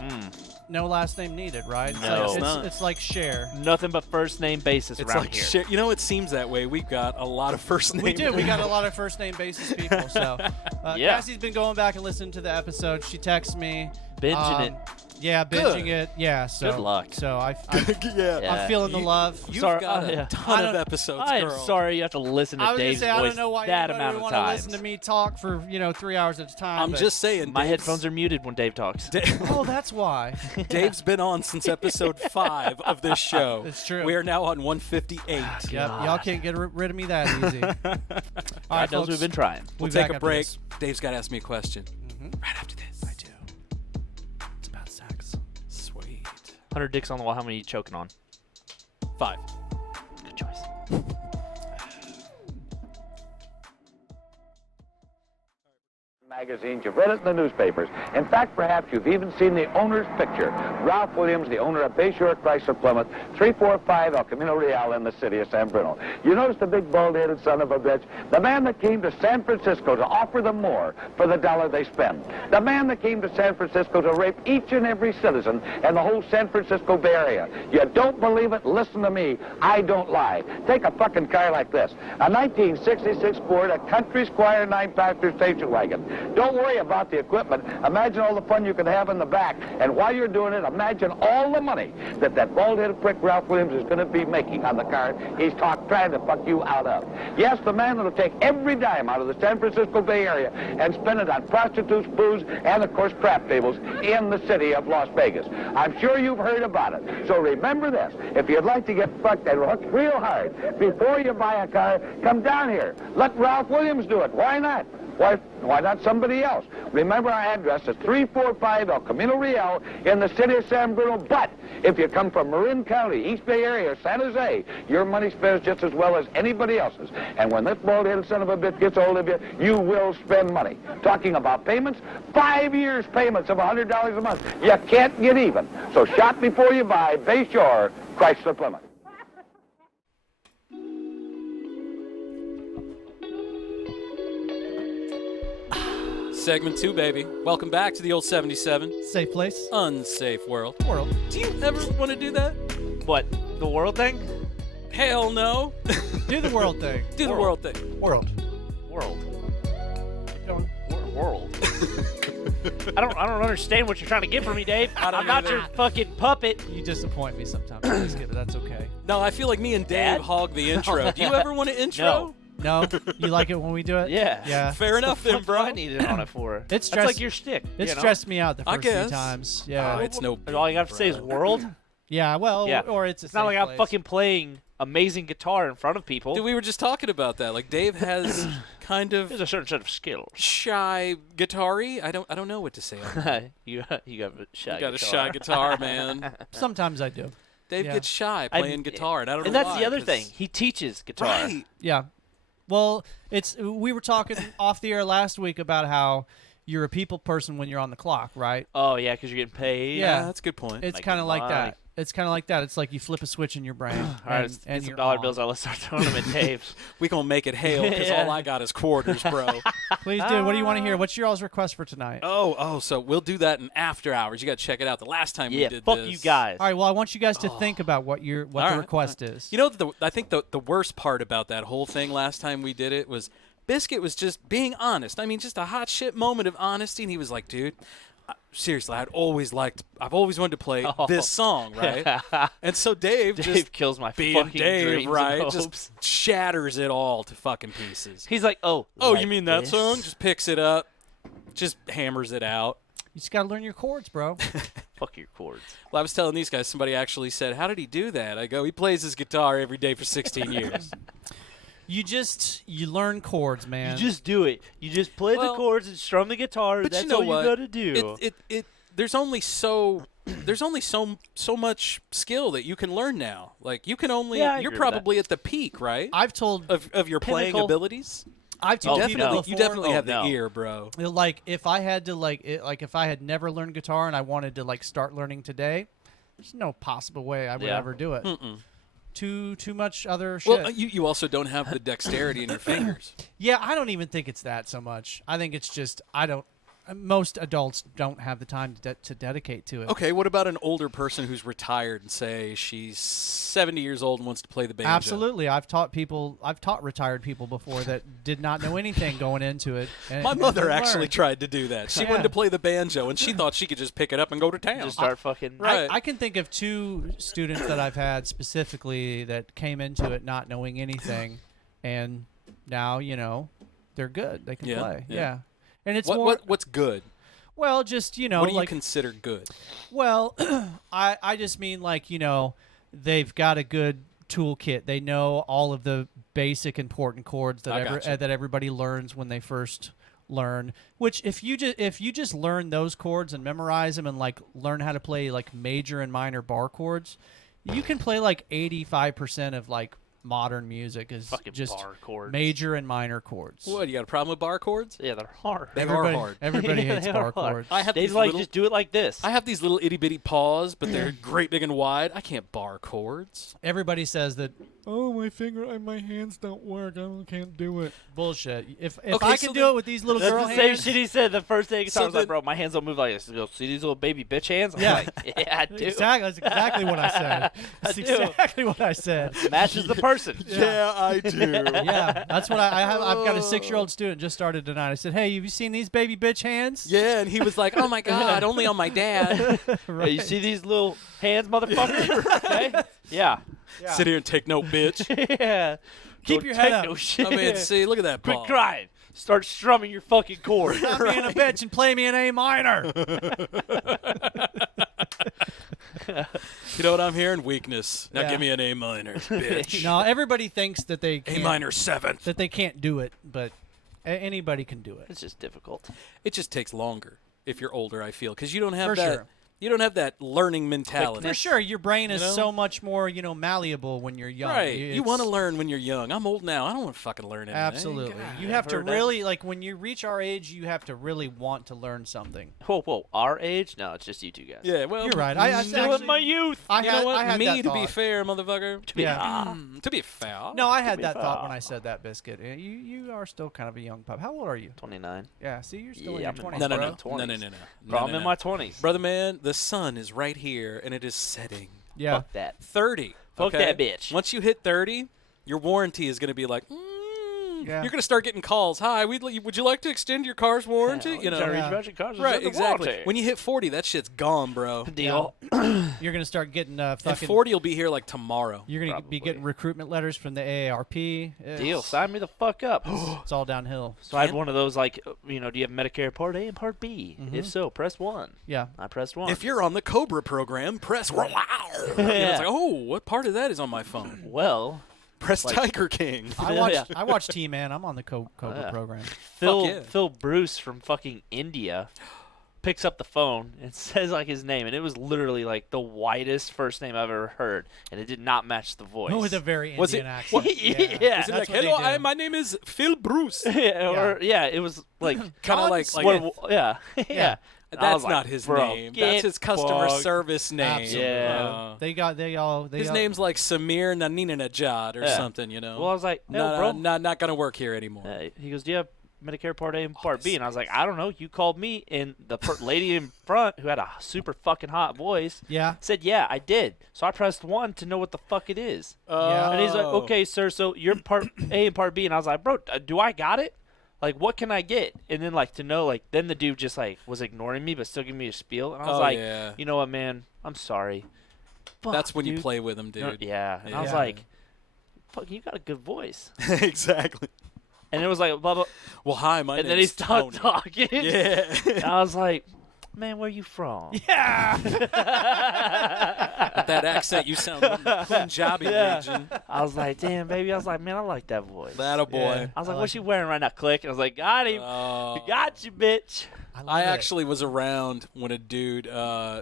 no last name needed, right? It's No. like, It's not. it's like Cher. Nothing but first name basis It's around like here. shit. You know, it seems that way. We've got a lot of first names. We do. We got a lot of first name basis people. So Yeah. Cassie's been going back and listening to the episode. She texts me. Binging it. Yeah, binging it. Yeah. So Good luck. So yeah. Yeah. I'm feeling the love. You've Sorry- got a yeah. ton I of don't- episodes, I am girl. sorry you have to listen to I was Dave's gonna say I voice don't know why that anybody amount would of want to times. listen to me talk for 3 hours at a time. I'm but- just saying. My Dave's- headphones are muted when Dave talks. Oh, that's why. Dave's been on since episode 5 of this show. It's true. We are now on 158. Yep. Y'all can't get rid of me that easy. All God right, knows folks. we've been trying. We'll be take back a after break. this. Dave's got to ask me a question. Right after this. I do. It's about sex. Sweet. 100 dicks on the wall. How many are you choking on? 5. Good choice. Magazines, you've read it in the newspapers. In fact, perhaps you've even seen the owner's picture. Ralph Williams, the owner of Bayshore Chrysler Plymouth, 345 El Camino Real in the city of San Bruno. You notice the big bald-headed son of a bitch? The man that came to San Francisco to offer them more for the dollar they spend. The man that came to San Francisco to rape each and every citizen in the whole San Francisco Bay Area. You don't believe it? Listen to me. I don't lie. Take a fucking car like this. A 1966 Ford, a Country Squire 9-passenger station wagon. Don't worry about the equipment. Imagine all the fun you can have in the back. And while you're doing it, imagine all the money that bald-headed prick Ralph Williams is going to be making on the car he's trying to fuck you out of. Yes, the man that'll take every dime out of the San Francisco Bay Area and spend it on prostitutes, booze, and, of course, crap tables in the city of Las Vegas. I'm sure you've heard about it. So remember this. If you'd like to get fucked and hooked real hard before you buy a car, come down here. Let Ralph Williams do it. Why not? Why not somebody else? Remember, our address is 345 El Camino Real in the city of San Bruno. But if you come from Marin County, East Bay Area, or San Jose, your money spends just as well as anybody else's. And when this bald-headed son of a bitch gets hold of you, you will spend money. Talking about payments, 5 years payments of $100 a month. You can't get even. So shop before you buy. Bayshore Chrysler Plymouth. Segment 2, baby. Welcome back to the old 77. Safe place. Unsafe world. World. Do you ever want to do that? What? The world thing? Hell no. Do the world thing. Do the world thing. World. World. Keep going. world. I don't understand what you're trying to get from me, Dave. I'm not your fucking puppet. You disappoint me sometimes, Biscuit, but that's okay. No, I feel like me and Dave Dad? hog the intro. Do you ever want an intro? No, you like it when we do it? Yeah. Yeah. Fair enough, then, What do bro. I need it on it for? It's That's like your shtick. It you know? stressed me out the I first few guess. times. Yeah. It's no. And all you have to say is world. Yeah, well, Yeah. or it's a It's not like safe I'm place. fucking playing amazing guitar in front of people. Dude, we were just talking about that. Like Dave has kind There's of a certain set of skills. shy guitar-y. I don't know what to say on that. you got a shy You got guitar. a shy guitar, man. Sometimes I do. Dave Yeah. gets shy playing guitar, and I don't know And that's why, the other 'cause- thing. He teaches guitar. Right. Yeah. Well, we were talking off the air last week about how you're a people person when you're on the clock, right? Oh, yeah, because you're getting paid. Yeah. That's a good point. It's Making kind of like money. that. It's kind of like that. It's like you flip a switch in your brain. All right, and, let's and get some you're dollar on. bills. Let's start throwing them at Dave's. We gonna make it hail because Yeah. all I got is quarters, bro. Please do. What do you want to hear? What's your all's request for tonight? So we'll do that in after hours. You got to check it out. The last time we Yeah, did fuck this. you guys. All right. Well, I want you guys to think about what All the right, request is. You know, I think the worst part about that whole thing last time we did it was Biscuit was just being honest. I mean, just a hot shit moment of honesty, and he was like, dude, seriously, I've always wanted to play this song, right? And so Dave just kills my being fucking Dave, dreams and right, hopes. just shatters it all to fucking pieces. He's like, oh, Oh, like you mean that this? song? Just picks it up, just hammers it out. You just got to learn your chords, bro. Fuck your chords. Well, I was telling these guys, somebody actually said, how did he do that? I go, he plays his guitar every day for 16 years. You learn chords, man. You just do it. You just play the Well, chords and strum the guitar. But That's you know all what? you gotta do. There's only so much skill that you can learn now. Like you can only Yeah, I you're agree with probably at the peak, right? I've told Of your playing Pinnacle. abilities. I've You told definitely- people definitely you before, definitely have no. the ear, bro. like if I had to if I had never learned guitar and I wanted to like start learning today, there's no possible way I would Yeah. ever do it. Mm-mm. Too much other shit. Well, you also don't have the dexterity in your fingers. Yeah, I don't even think it's that so much. I think it's just most adults don't have the time to dedicate to it. Okay, what about an older person who's retired and say she's 70 years old and wants to play the banjo? Absolutely. I've taught retired people before that did not know anything going into it. And, My and mother they actually learned. tried to do that. She wanted to play the banjo, and she thought she could just pick it up and go to town. Just start fucking. Right. I can think of two students that I've had specifically that came into it not knowing anything, and now they're good. They can Yeah, play. yeah. Yeah, and it's more What's good? well, just What do you like consider good? well, I just mean like they've got a good toolkit. They know all of the basic important chords I that gotcha. that everybody learns when they first learn. Which if you just learn those chords and memorize them and like learn how to play like major and minor bar chords, you can play like 85% of like modern music is Fucking just bar chords. major and minor chords. What, you got a problem with bar chords? Yeah, they're hard. They Everybody, are hard. Everybody Yeah, hates they bar are hard. chords. I have Dave's these like, little, just do it like this. I have these little itty bitty paws, but they're great big and wide. I can't bar chords. Everybody says that. Oh, my hands don't work. I can't do it. Bullshit. If Okay, I so can do then- it with these little That's girl the same hands, shit he said the first day. So I was like, then- bro, my hands don't move like this. He goes, see these little baby bitch hands? I'm Yeah. like, yeah, I do. exactly. That's exactly what I said. That's do. exactly what I said. Matches the person. Yeah, I do. Yeah, that's what I have. I've got a 6-year-old student just started tonight. I said, "Hey, have you seen these baby bitch hands?" Yeah, and he was like, "Oh my god, only on my dad." Hey, you see these little hands, motherfucker? Okay? Yeah. Sit here and take no, bitch. Yeah. Keep Don't your head take up. No shit. I mean, see, look at that Quit paw. crying. Start strumming your fucking chord. Stop being a bitch and play me an A minor. You know what I'm hearing? Weakness. Now Yeah. give me an A minor, bitch. No, everybody thinks that they A can't, minor 7th. that they can't do it, but anybody can do it. It's just difficult. It just takes longer if you're older, I feel, because you don't have For that. sure. You don't have that learning mentality. For sure, your brain is You know? so much more, malleable when you're young. Right. You It's- want to learn when you're young. I'm old now. I don't want to fucking learn anything. Absolutely. God. You have to heard that. really, like, when you reach our age, you have to really want to learn something. Whoa. Our age? No, it's just you two guys. Yeah, well, You're right. I Still in actually, my youth. I you had, know what? I had Me, that to be thought. fair, motherfucker. Yeah. To be fair. No, I had be that thought fair. when I said that, Biscuit. You are still kind of a young pup. How old are you? 29. Yeah, see, you're still in Yeah, your I'm in 20s, my No, no, bro. no. 20s. No, no, no, no. Bro, No, I'm no, in no. my 20s. Brother man, the sun is right here, and it is setting. Yeah. Fuck that. 30. Fuck okay? that bitch. Once you hit 30, your warranty is going to be like, Yeah. You're gonna start getting calls. Hi, would you like to extend your car's warranty? You know, read about your car's right? the Exactly. warranty. When you hit 40, that shit's gone, bro. Deal. You're gonna start getting And fucking. 40 will be here like tomorrow. You're gonna Probably. be getting recruitment letters from the AARP. Deal. Sign me the fuck up. It's all downhill. So I had one of those like, do you have Medicare Part A and Part B? If so, press 1. Yeah. I pressed 1. If you're on the Cobra program, press. You know, it's like, oh, what part of that is on my phone? well, Press Tiger King. I watched T-Man. I'm on the Cobra Yeah. program. yeah. Phil Bruce from fucking India picks up the phone and says like his name, and it was literally like the whitest first name I've ever heard, and it did not match the voice. With a very Was Indian it- accent. Yeah. Is it That's like, what they hello, do. my name is Phil Bruce. it was like Kind of like yeah. that's not his name. That's his customer service name. Absolutely. Yeah. His name's like Samir Naninajad or Yeah. something, you know. Well, I was like, no, bro. Not gonna work here anymore. He goes, do you have Medicare Part A and Part B? And I was like, I don't know. You called me, and the lady in front who had a super fucking hot voice Yeah. said, yeah, I did. So I pressed 1 to know what the fuck it is. Yeah. And he's like, okay, sir, so you're Part A and Part B. And I was like, bro, do I got it? Like, what can I get? And then, like, to know, like, then the dude just, like, was ignoring me but still giving me a spiel. And I was like, yeah. you know what, man? I'm sorry. Fuck, That's when you dude. play with him, dude. Yeah. And I was Yeah. like, fuck, you got a good voice. Exactly. And it was like, blah, blah. Well, hi, my And name then he is stopped Tony. talking. Yeah. And I was like, man, where you from? With that accent, you sound from the Punjabi region. I was like, damn, baby. I was like, man, I like that voice. That a boy. Yeah. I was like, I what like you wearing right now? Click. And I was like, got him. Oh. Got you, bitch. I actually was around when a dude, it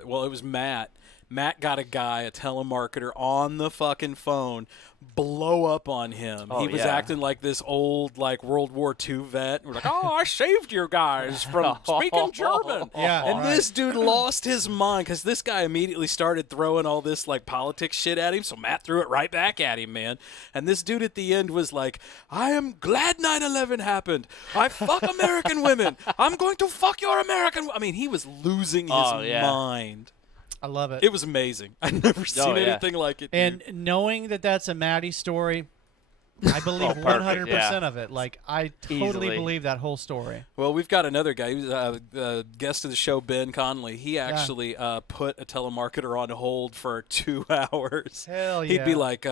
was Matt. Matt got a guy, a telemarketer, on the fucking phone, blow up on him. Oh, He was yeah. acting like this old, like, World War II vet. We're like, oh, I saved you guys from speaking German. Yeah, And right. this dude lost his mind because this guy immediately started throwing all this, like, politics shit at him. So Matt threw it right back at him, man. And this dude at the end was like, I am glad 9/11 happened. I fuck American women. I'm going to fuck your American. I mean, he was losing his mind. I love it. It was amazing. I've never seen yeah. anything like it. And dude. knowing that that's a Maddie story, I believe perfect, 100% yeah. of it. Like, I totally Easily. believe that whole story. Well, we've got another guy. He was a guest of the show, Ben Conley. He actually put a telemarketer on hold for 2 hours. Hell He'd be yeah. like,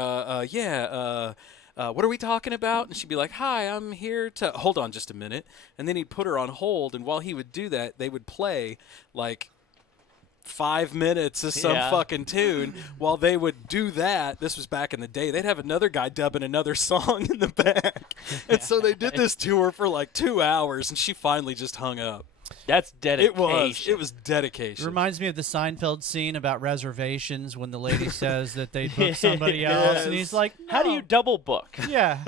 what are we talking about? And she'd be like, hi, I'm here to... Hold on just a minute. And then he'd put her on hold, and while he would do that, they would play, like... 5 minutes of some Yeah. fucking tune. While they would do that, this was back in the day, they'd have another guy dubbing another song in the back. And so they did this to her for like 2 hours, and she finally just hung up. That's dedication. It was dedication. It reminds me of the Seinfeld scene about reservations when the lady says that they booked somebody else, and he's like, How do "No." you double book? Yeah,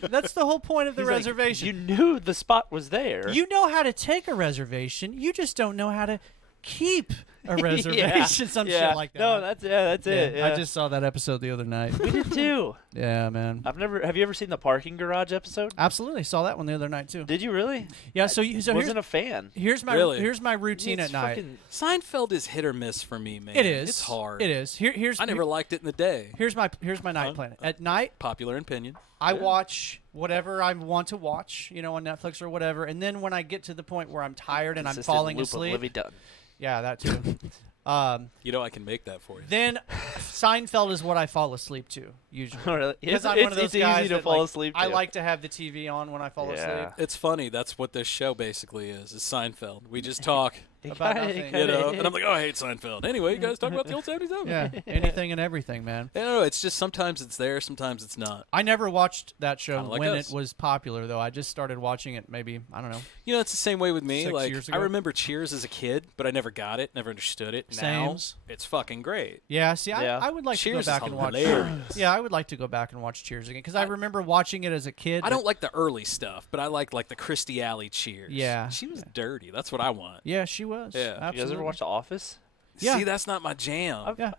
that's the whole point of the He's like, reservation. you knew the spot was there. You know how to take a reservation, you just don't know how to keep a reservation. Some yeah. shit like that. No, that's it. Yeah. I just saw that episode the other night. we did too. Yeah, man. Have you ever seen the parking garage episode? Absolutely saw that one the other night too. Did you really? Yeah, so Wasn't a fan. here's my Really? here's my routine It's at night. fucking- Seinfeld is hit or miss for me, man. It is. It's hard. It is. Here's I never liked it in the day. here's my night plan. At night, Popular opinion. I watch whatever I want to watch, on Netflix or whatever, and then when I get to the point where I'm tired and I'm Consistent falling loop of asleep, Livy Dunn. yeah, that too. You know I can make that for you. Then Seinfeld is what I fall asleep to usually. Really? Because It's, I'm one of those it's guys easy to that, fall like, asleep I to. like to have the TV on when I fall Yeah. asleep. It's funny. That's what this show basically is Seinfeld. We just talk, About nothing. you know, and I'm like, oh, I hate Seinfeld. Anyway, you guys talk about the old 70s album. Yeah, anything and everything, man. I don't know. It's just sometimes it's there, sometimes it's not. I never watched that show Kinda like when us. it was popular, though. I just started watching it maybe, I don't know. You know, it's the same way with me. 6 Like, years I ago. remember Cheers as a kid, but I never got it, never understood it. Same. Now, it's fucking great. Yeah, see, Yeah. I would like Cheers to go is back and watch. hilarious. Yeah, I would like to go back and watch Cheers again because I remember watching it as a kid. I don't like the early stuff, but I like the Christy Alley Cheers. Yeah. She was dirty. That's what I want. Yeah, she was. Yeah. You You guys Absolutely. ever watch The Office? Yeah. See, that's not my jam. Yeah.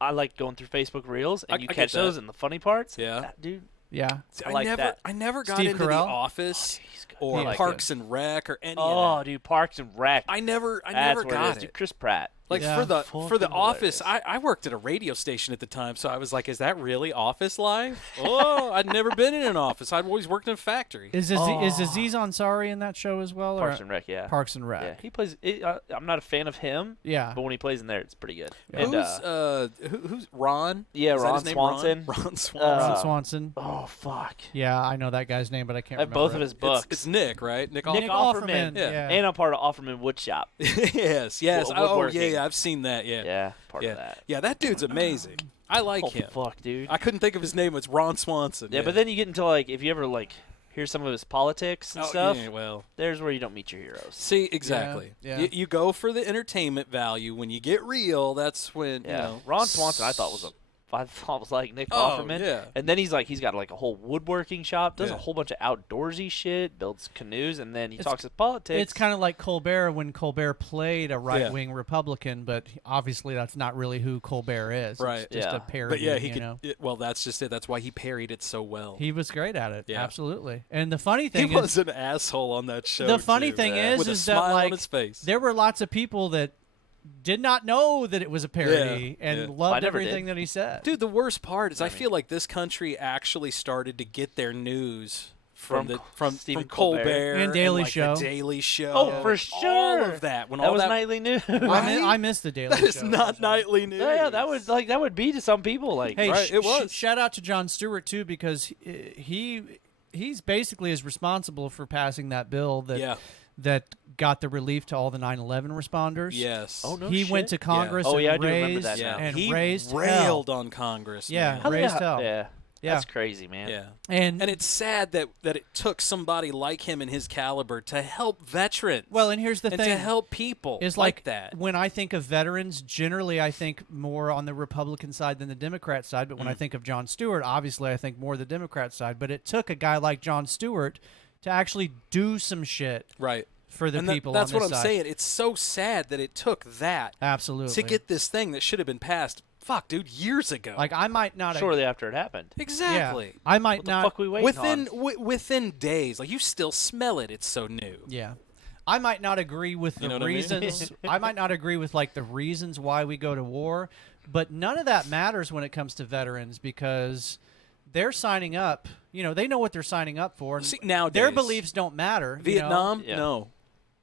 I like going through Facebook Reels, and I you get catch that. those and the funny parts. Yeah. That dude. Yeah. See, I like that. I never got Steve into Carell? The Office He's good. or I like Parks and Rec or any Oh, of that. dude, Parks and Rec. I never That's got where it is. it. Dude, Chris Pratt. Like Yeah. for the Fucking Office, hilarious. I worked at a radio station at the time, so I was like, "Is that really Office live?" Oh, I'd never been in an office. I'd always worked in a factory. Is Aziz Ansari in that show as well? Parks or? and Rec, yeah. Parks and Rec. Yeah, he plays. I'm not a fan of him. Yeah. But when he plays in there, it's pretty good. Who's And, who's Ron? Yeah, Is that Ron his name, Swanson. Ron Swanson. Ron Uh, Swanson. oh fuck. Yeah, I know that guy's name, but I can't I have remember both of it. his books. It's Nick, right? Nick Nick Offerman. Offerman. Yeah. And I'm part of Offerman Woodshop. yes. Oh, woodworking. yeah, I've seen that. Yeah. Yeah, part of that. Yeah, that dude's amazing. I like Oh him. fuck, dude. I couldn't think of his name. It's Ron Swanson. Yeah, but then you get into like if you ever like hear some of his politics and stuff, Yeah, well, there's where you don't meet your heroes. see, exactly. Yeah. You go for the entertainment value. When you get real, that's when Yeah, you know. Ron Swanson I thought was like Nick Oh, Offerman. yeah. And then he's got like a whole woodworking shop, does Yeah. a whole bunch of outdoorsy shit, builds canoes, and then he It's- talks his politics. It's kind of like Colbert when Colbert played a right-wing Republican, but obviously that's not really who Colbert is. Right. It's just Yeah. a parody. But yeah, he you could. know? Well, that's just it. That's why he parried it so well. He was great at it. Yeah. Absolutely. And the funny He thing was is, an asshole on that show. the funny too, thing man. is with a that smile like on his face. there were lots of people that did not know that it was a parody Yeah, and yeah. I loved never everything did. that he said. Dude, the worst part is I feel like this country actually started to get their news from Stephen Colbert Colbert. And Daily like Show. The Daily Show. Oh, for All sure. of that. When that all was that nightly news. I miss the Daily that is Show. not nightly news. Yeah, that would be to some people like Hey, Right, it was. shout out to Jon Stewart too, because he's basically is responsible for passing that bill that got the relief to all the 9/11 responders. Yes. Oh, no he shit. went to Congress Oh, and yeah, I do remember raised that Yeah. now. and he raised railed hell. on Congress. Yeah, man. Hell raised yeah. hell. Yeah. Yeah. That's crazy, man. Yeah. And it's sad that it took somebody like him and his caliber to help veterans. well, and here's the and thing: to help people is like that. when I think of veterans, generally I think more on the Republican side than the Democrat side. But when I think of Jon Stewart, obviously I think more the Democrat side. But it took a guy like Jon Stewart to actually do some shit Right. for the And people. that's on what this I'm side. saying. It's so sad that it took that Absolutely. to get this thing that should have been passed. Fuck, dude, years ago. Like I might not Shortly after it happened. exactly. Yeah, I might What the not. fuck we waiting on? Within days, like you still smell it. It's so new. Yeah. I might not agree with the know what I mean? reasons. I might not agree with like the reasons why we go to war, but none of that matters when it comes to veterans because they're signing up. You know, they know what they're signing up for. And See, nowadays, their beliefs don't matter. you know? Vietnam, Yeah. no,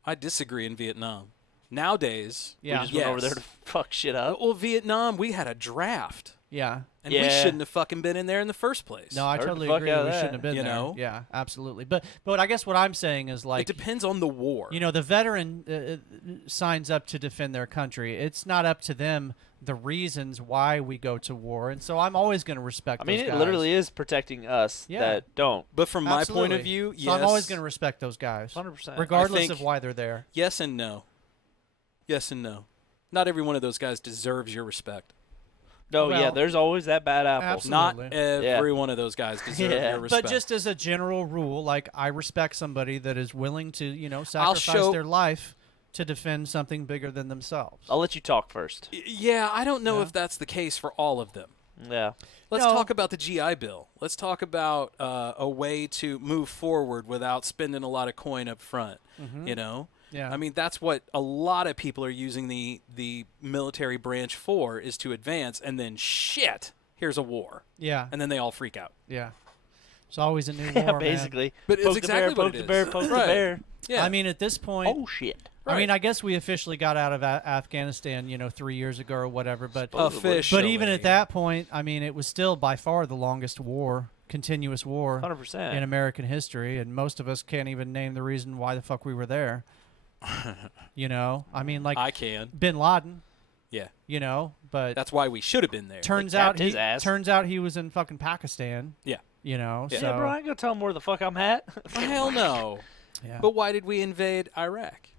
I disagree in Vietnam. Nowadays, Yeah. We just went over there to fuck shit up. Well, Vietnam, we had a draft, Yeah. and we Yeah. shouldn't have fucking been in there in the first place. No, I Heard the totally fuck agree. out of We that, shouldn't have been you there. know? Yeah, absolutely. But I guess what I'm saying is it like depends on the war. you know, the veteran signs up to defend their country. It's not up to them the reasons why we go to war, and so I'm always going to respect. I mean, those it guys. literally is protecting us Yeah. that don't. But from my point of Absolutely. view, So yes, I'm always going to respect those guys, 100%. regardless think- of why they're there. yes and no. Yes and no. Not every one of those guys deserves your respect. No, yeah, Well, there's always that bad apple. absolutely. Not every one of those guys deserve Yeah. your respect. But just as a general rule, like I respect somebody that is willing to, you know, sacrifice show- their life to defend something bigger than themselves. I'll let you talk first. Yeah, I don't know Yeah. if that's the case for all of them. Yeah. Let's No. talk about the GI Bill. Let's talk about a way to move forward without spending a lot of coin up front. You know? Yeah. I mean, that's what a lot of people are using the military branch for, is to advance, and then shit, here's a war. Yeah, And then they all freak out. yeah. It's always a new Yeah, war, man. basically. But it's Poke exactly the bear, what poke it the bear, is. poke Right. the bear. Yeah. I mean, at this point, Oh, shit. I mean, I guess we officially got out of Afghanistan, you know, 3 years ago or whatever. But officially. but even at that point, I mean, it was still by far the longest war, continuous war 100%. in American history, and most of us can't even name the reason why the fuck we were there. You know, I mean, like I can. Bin Laden, Yeah. you know, but That's why we should have been there. turns They out capped his ass. he was in fucking Pakistan. Yeah. You know, Yeah. so Yeah, bro, I ain't gonna tell him where the fuck I'm at. Hell no. yeah. But why did we invade Iraq?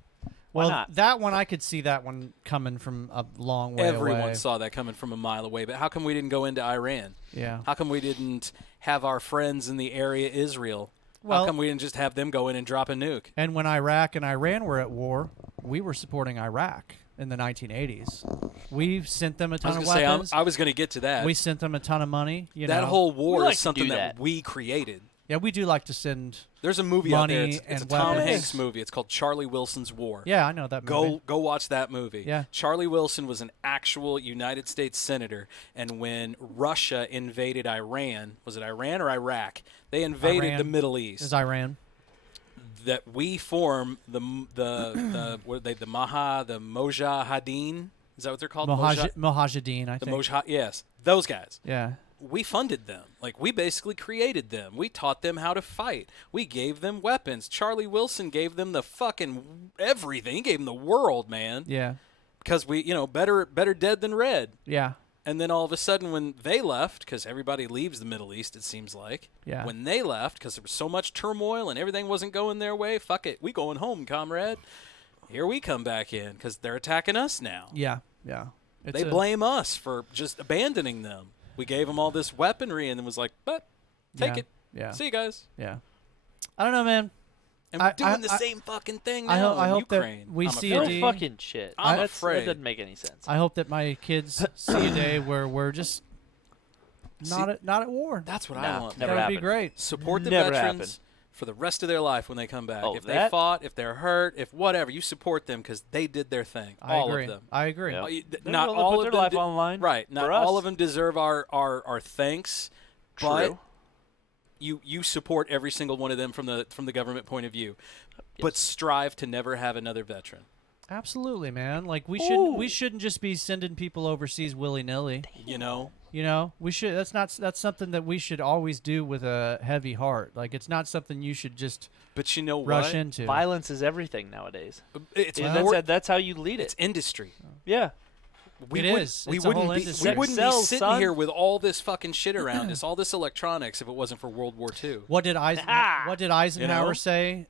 well, not? that one I could see that one coming from a long way Everyone away. saw that coming from a mile away. But how come we didn't go into Iran? Yeah. How come we didn't have our friends in the area, Israel? Well- how come we didn't just have them go in and drop a nuke? And when Iraq and Iran were at war, we were supporting Iraq in the 1980s. We sent them a I ton was of gonna weapons. say, I was going to get to that. We sent them a ton of money. You that know. whole war We like is to something do that that. we created. Yeah, we do like to send. There's a movie out there. Money It's a and Tom weapons. Hanks movie. It's called Charlie Wilson's War. Yeah, I know that movie. Go watch that movie. Yeah. Charlie Wilson was an actual United States senator, and when Russia invaded Iran, was it Iran or Iraq? They invaded Iran. the Middle East. Is Iran? That we form the what are they, the Mojahedin? Is that what they're called? Mojahedin, I The think. yes, those guys. Yeah. We funded them. Like, we basically created them. We taught them how to fight. We gave them weapons. Charlie Wilson gave them the fucking everything. He gave them the world, man. Yeah. Because we, better dead than red. Yeah. And then all of a sudden when they left, because everybody leaves the Middle East, it seems like. Yeah. When they left, because there was so much turmoil and everything wasn't going their way, fuck it. We going home, comrade. Here we come back in, because they're attacking us now. Yeah. Yeah. They blame us for just abandoning them. We gave them all this weaponry and then was like, but take Yeah. it. Yeah. See you guys. Yeah. I don't know, man. And we're doing I- the I- same fucking thing I now hope- I in hope that Ukraine. we I'm see No a afraid. day- fucking shit. I'm That afraid. doesn't make any sense. I hope that my kids see a day where we're just not at war. That's what I Nah, want. never that would be happened. great. Support the Never veterans happened. for the rest of their life when they come back. Oh, If they that- fought, if they're hurt, if whatever, you support them because they did their thing. I all agree. of them. I agree. Yeah. Not They're willing to all put of their them life on the line Right. Not for all us. of them deserve our thanks. But True. you support every single one of them from the government point of view. But strive to never have another veteran. Absolutely, man. Like we Ooh. shouldn't just be sending people overseas willy-nilly. You know? You know, we should. That's something that we should always do with a heavy heart. Like it's not something you should just But you know rush what? into. Violence is everything nowadays. It's Yeah, more, that's how you lead it's it. industry. Yeah. We It would, is. We It's a whole wouldn't be. industry. We wouldn't Sells, be sitting son. here with all this fucking shit around us, all this electronics, if it wasn't for World War II. What did Eisenhower know? say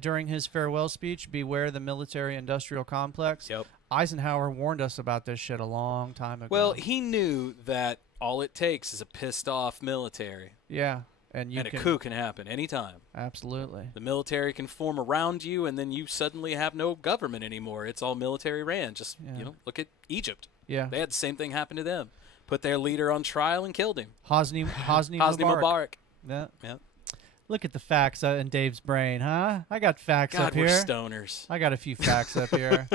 during his farewell speech? Beware the military-industrial complex. Yep. Eisenhower warned us about this shit a long time ago. Well, he knew that all it takes is a pissed off military, yeah, and you and can a coup can happen anytime. absolutely. The military can form around you, and then you suddenly have no government anymore. It's all military ran. Just Yeah. look at Egypt. Yeah, They had the same thing happen to them. Put their leader on trial and killed him. Hosni Hosni Mubarak. Mubarak. Yeah. Yeah. Look at the facts in Dave's brain, huh? I got facts God, up we're here. stoners. I got a few facts up here.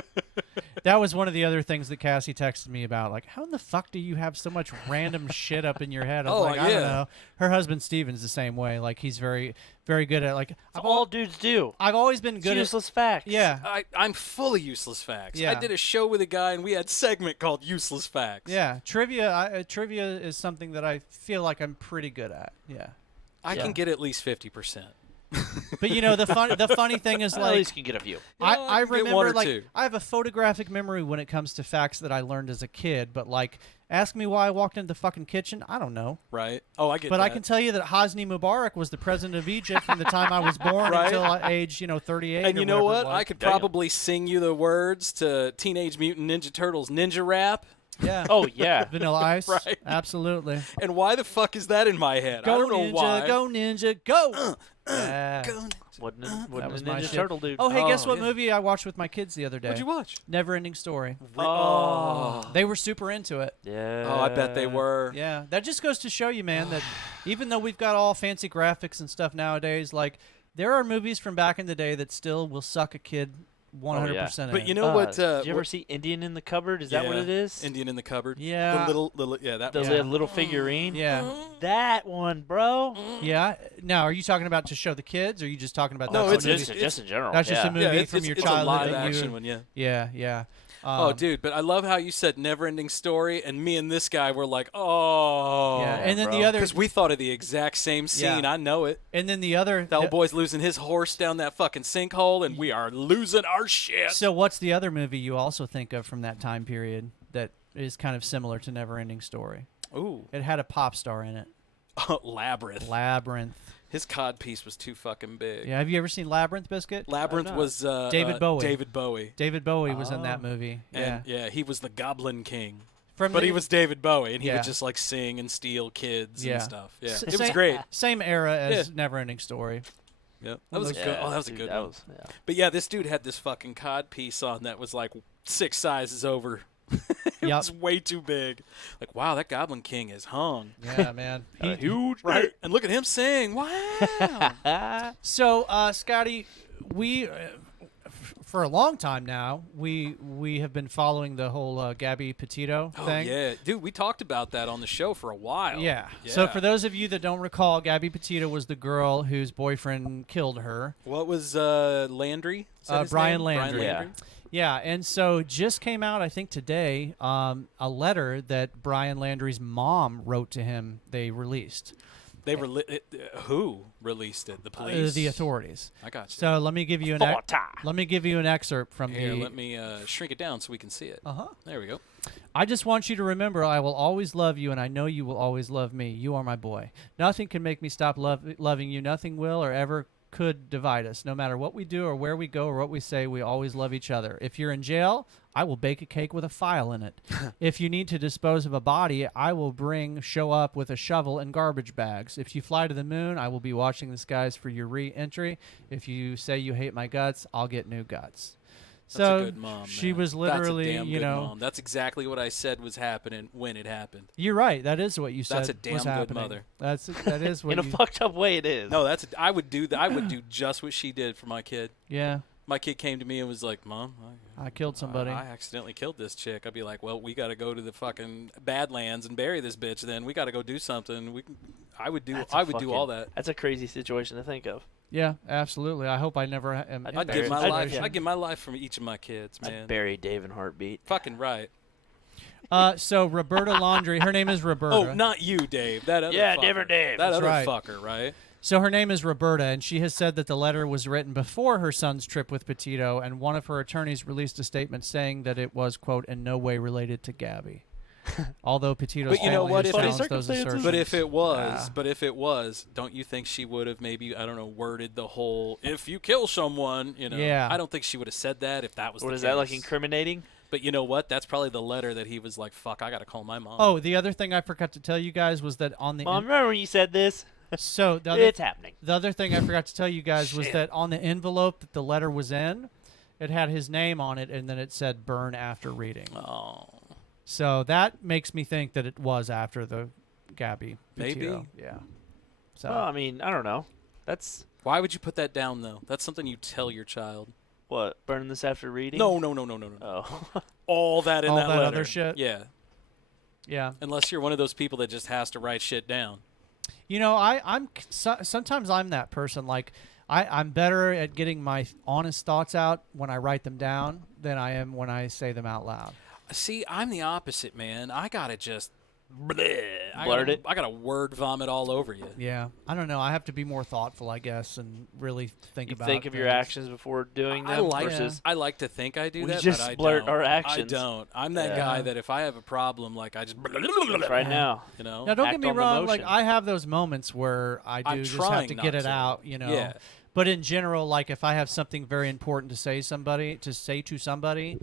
That was one of the other things that Cassie texted me about. Like, how in the fuck do you have so much random shit up in your head? I was Oh, like, I yeah. don't know. Her husband Steven's the same way. Like, he's very, very good at like. That's all dudes do. I've always been It's good at. useless facts. Yeah, I'm full of useless facts. Yeah. I did a show with a guy, and we had a segment called Useless Facts. yeah. Trivia. Trivia is something that I feel like I'm pretty good at. Yeah. I Yeah. can get at least 50%. But you know the funny thing is At like least you can get a few. I I can get one remember or like two. I have a photographic memory when it comes to facts that I learned as a kid. But like, ask me why I walked into the fucking kitchen. I don't know. Right? Oh, I get But that. I can tell you that Hosni Mubarak was the president of Egypt from the time I was born Right. until age 38. And or you know whatever it what? was. I could Damn. probably sing you the words to Teenage Mutant Ninja Turtles Ninja Rap. Yeah. Oh, yeah. Vanilla Ice. Right. Absolutely. And why the fuck is that in my head? I Go don't know ninja, why. go ninja, go. Yeah. Go Ninja. Wouldn't a That was Ninja my shit. Turtle dude. Oh, hey, guess what yeah. movie I watched with my kids the other day? What'd you watch? NeverEnding Story. Oh. They were super into it. Yeah. Oh, I bet they were. Yeah, that just goes to show you, man, that even though we've got all fancy graphics and stuff nowadays, like there are movies from back in the day that still will suck a kid 100%. But in. you know what? Did you ever what- see Indian in the Cupboard? Is that what Yeah, it is? Indian in the cupboard. Yeah. The little yeah, that The was Yeah. little figurine? Yeah, That one, bro. yeah. Now, are you talking about to show the kids, or are you just talking about No, that's it's- a movie? just in general. That's just yeah. a movie yeah, from your it's childhood a live that action you, one, yeah. Yeah, yeah. Oh, dude, but I love how you said never-ending story, and me and this guy were like, oh. Yeah, and then bro. the other, Because we thought of the exact same scene. Yeah. I know it. and then the other. The old boy's losing his horse down that fucking sinkhole, and we are losing our shit. So, what's the other movie you also think of from that time period that is kind of similar to NeverEnding Story? Ooh. It had a pop star in it. Labyrinth. Labyrinth. His cod piece was too fucking big. Yeah, have you ever seen Labyrinth, Biscuit? Labyrinth not. was David Bowie. David Bowie. David Bowie was in that Oh. movie. And Yeah. yeah, he was the Goblin King. From But the- he was David Bowie, and he Yeah. would just like sing and steal kids Yeah. and stuff. Yeah, it was same, great. Same era as Yeah. NeverEnding Story. Yeah, that was a Yeah, good. Oh, that was a dude, good that one. was, yeah. But yeah, this dude had this fucking cod piece on that was like 6 sizes over It Yep. was way too big. Like, wow, that Goblin King is hung. Yeah, man. Huge. Right. And look at him sing. Wow. So, Scotty, we for a long time now we have been following the whole Gabby Petito Oh, thing. yeah. Dude, we talked about that on the show for a while. Yeah. So for those of you that don't recall, Gabby Petito was the girl whose boyfriend killed her. What was Landry? Is that his Brian name? Landry. Yeah. Yeah, and so just came out, I think today, a letter that Brian Landry's mom wrote to him. They released They who released it? The police. the authorities. I got you. So let me give you an excerpt from Here, the. let me shrink it down so we can see it. Uh-huh. There we go. I just want you to remember I will always love you, and I know you will always love me. You are my boy. Nothing can make me stop loving you. Nothing will or ever could divide us. No matter what we do or where we go or what we say, we always love each other. If you're in jail, I will bake a cake with a file in it. If you need to dispose of a body, I will show up with a shovel and garbage bags. If you fly to the moon, I will be watching the skies for your re-entry. If you say you hate my guts, I'll get new guts. That's So a good mom, she man. was literally, That's a damn you good know, mom. That's exactly what I said was happening when it happened. you're right. That is what you said. That's a damn was good happening. mother. That is what In a you. fucked up way, it is. No, I would do that. I would do just what she did for my kid. Yeah, My kid came to me and was like, "Mom, I killed somebody. I accidentally killed this chick." I'd be like, "Well, we got to go to the fucking Badlands and bury this bitch. Then we got to go do something." I would do all that. That's a crazy situation to think of. Yeah, absolutely. I hope I never am. I'd give my I'd- life. yeah. I'd give my life for each of my kids, man. I'd bury Dave in heartbeat. Fucking right. So Roberta Laundrie, her name is Roberta. Oh, not you, Dave. That other Yeah, fucker. different Dave. That That's other right. fucker, right? So her name is Roberta, and she has said that the letter was written before her son's trip with Petito, and one of her attorneys released a statement saying that it was, quote, in no way related to Gabby. Although Petito's But you know family what? has If challenged it- those circumstances. assertions. But if it was, don't you think she would have maybe, I don't know, worded the whole "if you kill someone," you know? Yeah. I don't think she would have said that if that was What the is case. that, like incriminating? But you know what? That's probably the letter that he was like, "Fuck, I got to call my mom." Oh, the other thing I forgot to tell you guys was that on the Mom, remember when you said this? so the other, It's happening. the other thing I forgot to tell you guys was Shit. that on the envelope that the letter was in, it had his name on it, and then it said "burn after reading." Oh. So that makes me think that it was after the Gabby. Maybe. Petito. Yeah. So Well, I mean, I don't know. That's Why would you put that down though? That's something you tell your child. what, burn this after reading? No. Oh. All that in All that that letter. other shit? Yeah. yeah. Unless you're one of those people that just has to write shit down. You know, sometimes I'm that person. Like I'm better at getting my honest thoughts out when I write them down than I am when I say them out loud. See, I'm the opposite, man. I gotta just Blurt it? I gotta word vomit all over you. Yeah, I don't know. I have to be more thoughtful, I guess, and really think You about. think of your things. actions before doing them I like versus I like to think I do We that, just but I blurt don't. our actions. I don't. I'm that Yeah. guy that if I have a problem, like I just right now. you know. Now, don't Act get me on the wrong. Like motion. I have those moments where I do I'm just have trying to not get it to. out, you know. Yeah. But in general, like if I have something very important to say to somebody,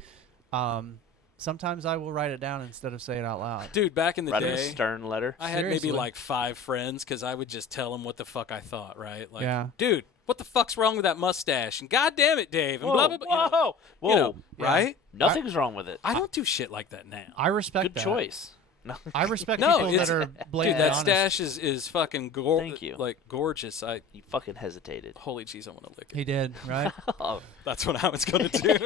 sometimes I will write it down instead of say it out loud. Dude, back in the Write a day, stern letter. I had Seriously. maybe like 5 friends because I would just tell them what the fuck I thought, right? Like, Yeah. dude, what the fuck's wrong with that mustache? And God damn it, Dave. And blah, blah, blah. You know, Whoa. you know, Yeah. right? Nothing's wrong with it. I don't do shit like that now. I respect Good that. choice. No. I respect No, people that it's- are Dude, blatantly that honest. stash is fucking Thank you. like gorgeous. You fucking hesitated. Holy jeez, I want to lick it. He did, right? Oh, That's what I was gonna do.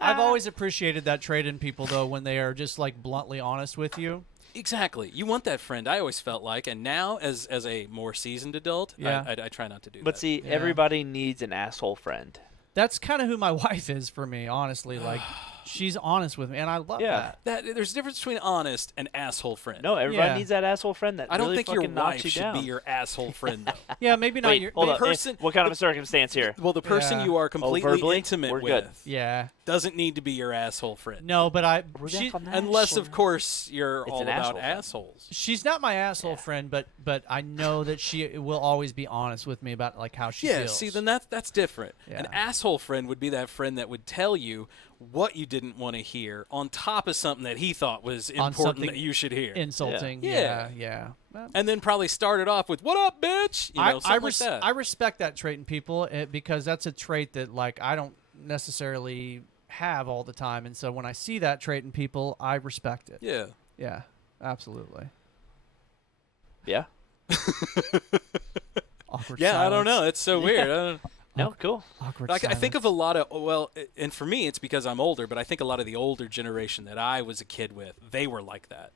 I've always appreciated that trait in people, though, when they are just like bluntly honest with you. Exactly. You want that friend. I always felt like, and now as a more seasoned adult, Yeah. I try not to do but that. see, Yeah. everybody needs an asshole friend. That's kind of who my wife is for me, honestly. Like, she's honest with me, and I love Yeah. that. There's a difference between honest and asshole friend. No, everybody Yeah. needs that asshole friend that I don't really think your fucking knocks wife you should down. be your asshole friend, though. Yeah, maybe not Wait, your. hold the up. person- What kind of a circumstance here? Well, the person Yeah. you are completely verbally? intimate We're with good. Yeah. doesn't need to be your asshole friend. No, but We're she, back on that. Unless, of course, you're It's all an about asshole friend. assholes. she's not my asshole Yeah. friend, but I know that she will always be honest with me about like how she Yeah, feels. see, then that's different. Yeah. An asshole friend would be that friend that would tell you what you didn't want to hear on top of something that he thought was On important something that you should hear. insulting. Yeah. Yeah. Well, And then probably start it off with, "What up, bitch?" You know, something like that. I respect that trait in people because that's a trait that like I don't necessarily have all the time. And so when I see that trait in people, I respect it. Yeah. Yeah, absolutely. Yeah. Awkward Yeah, I don't silence. know. It's so weird. I don't, No, cool. Awkward I think of silence. a lot of, well, and for me, it's because I'm older, but I think a lot of the older generation that I was a kid with, they were like that.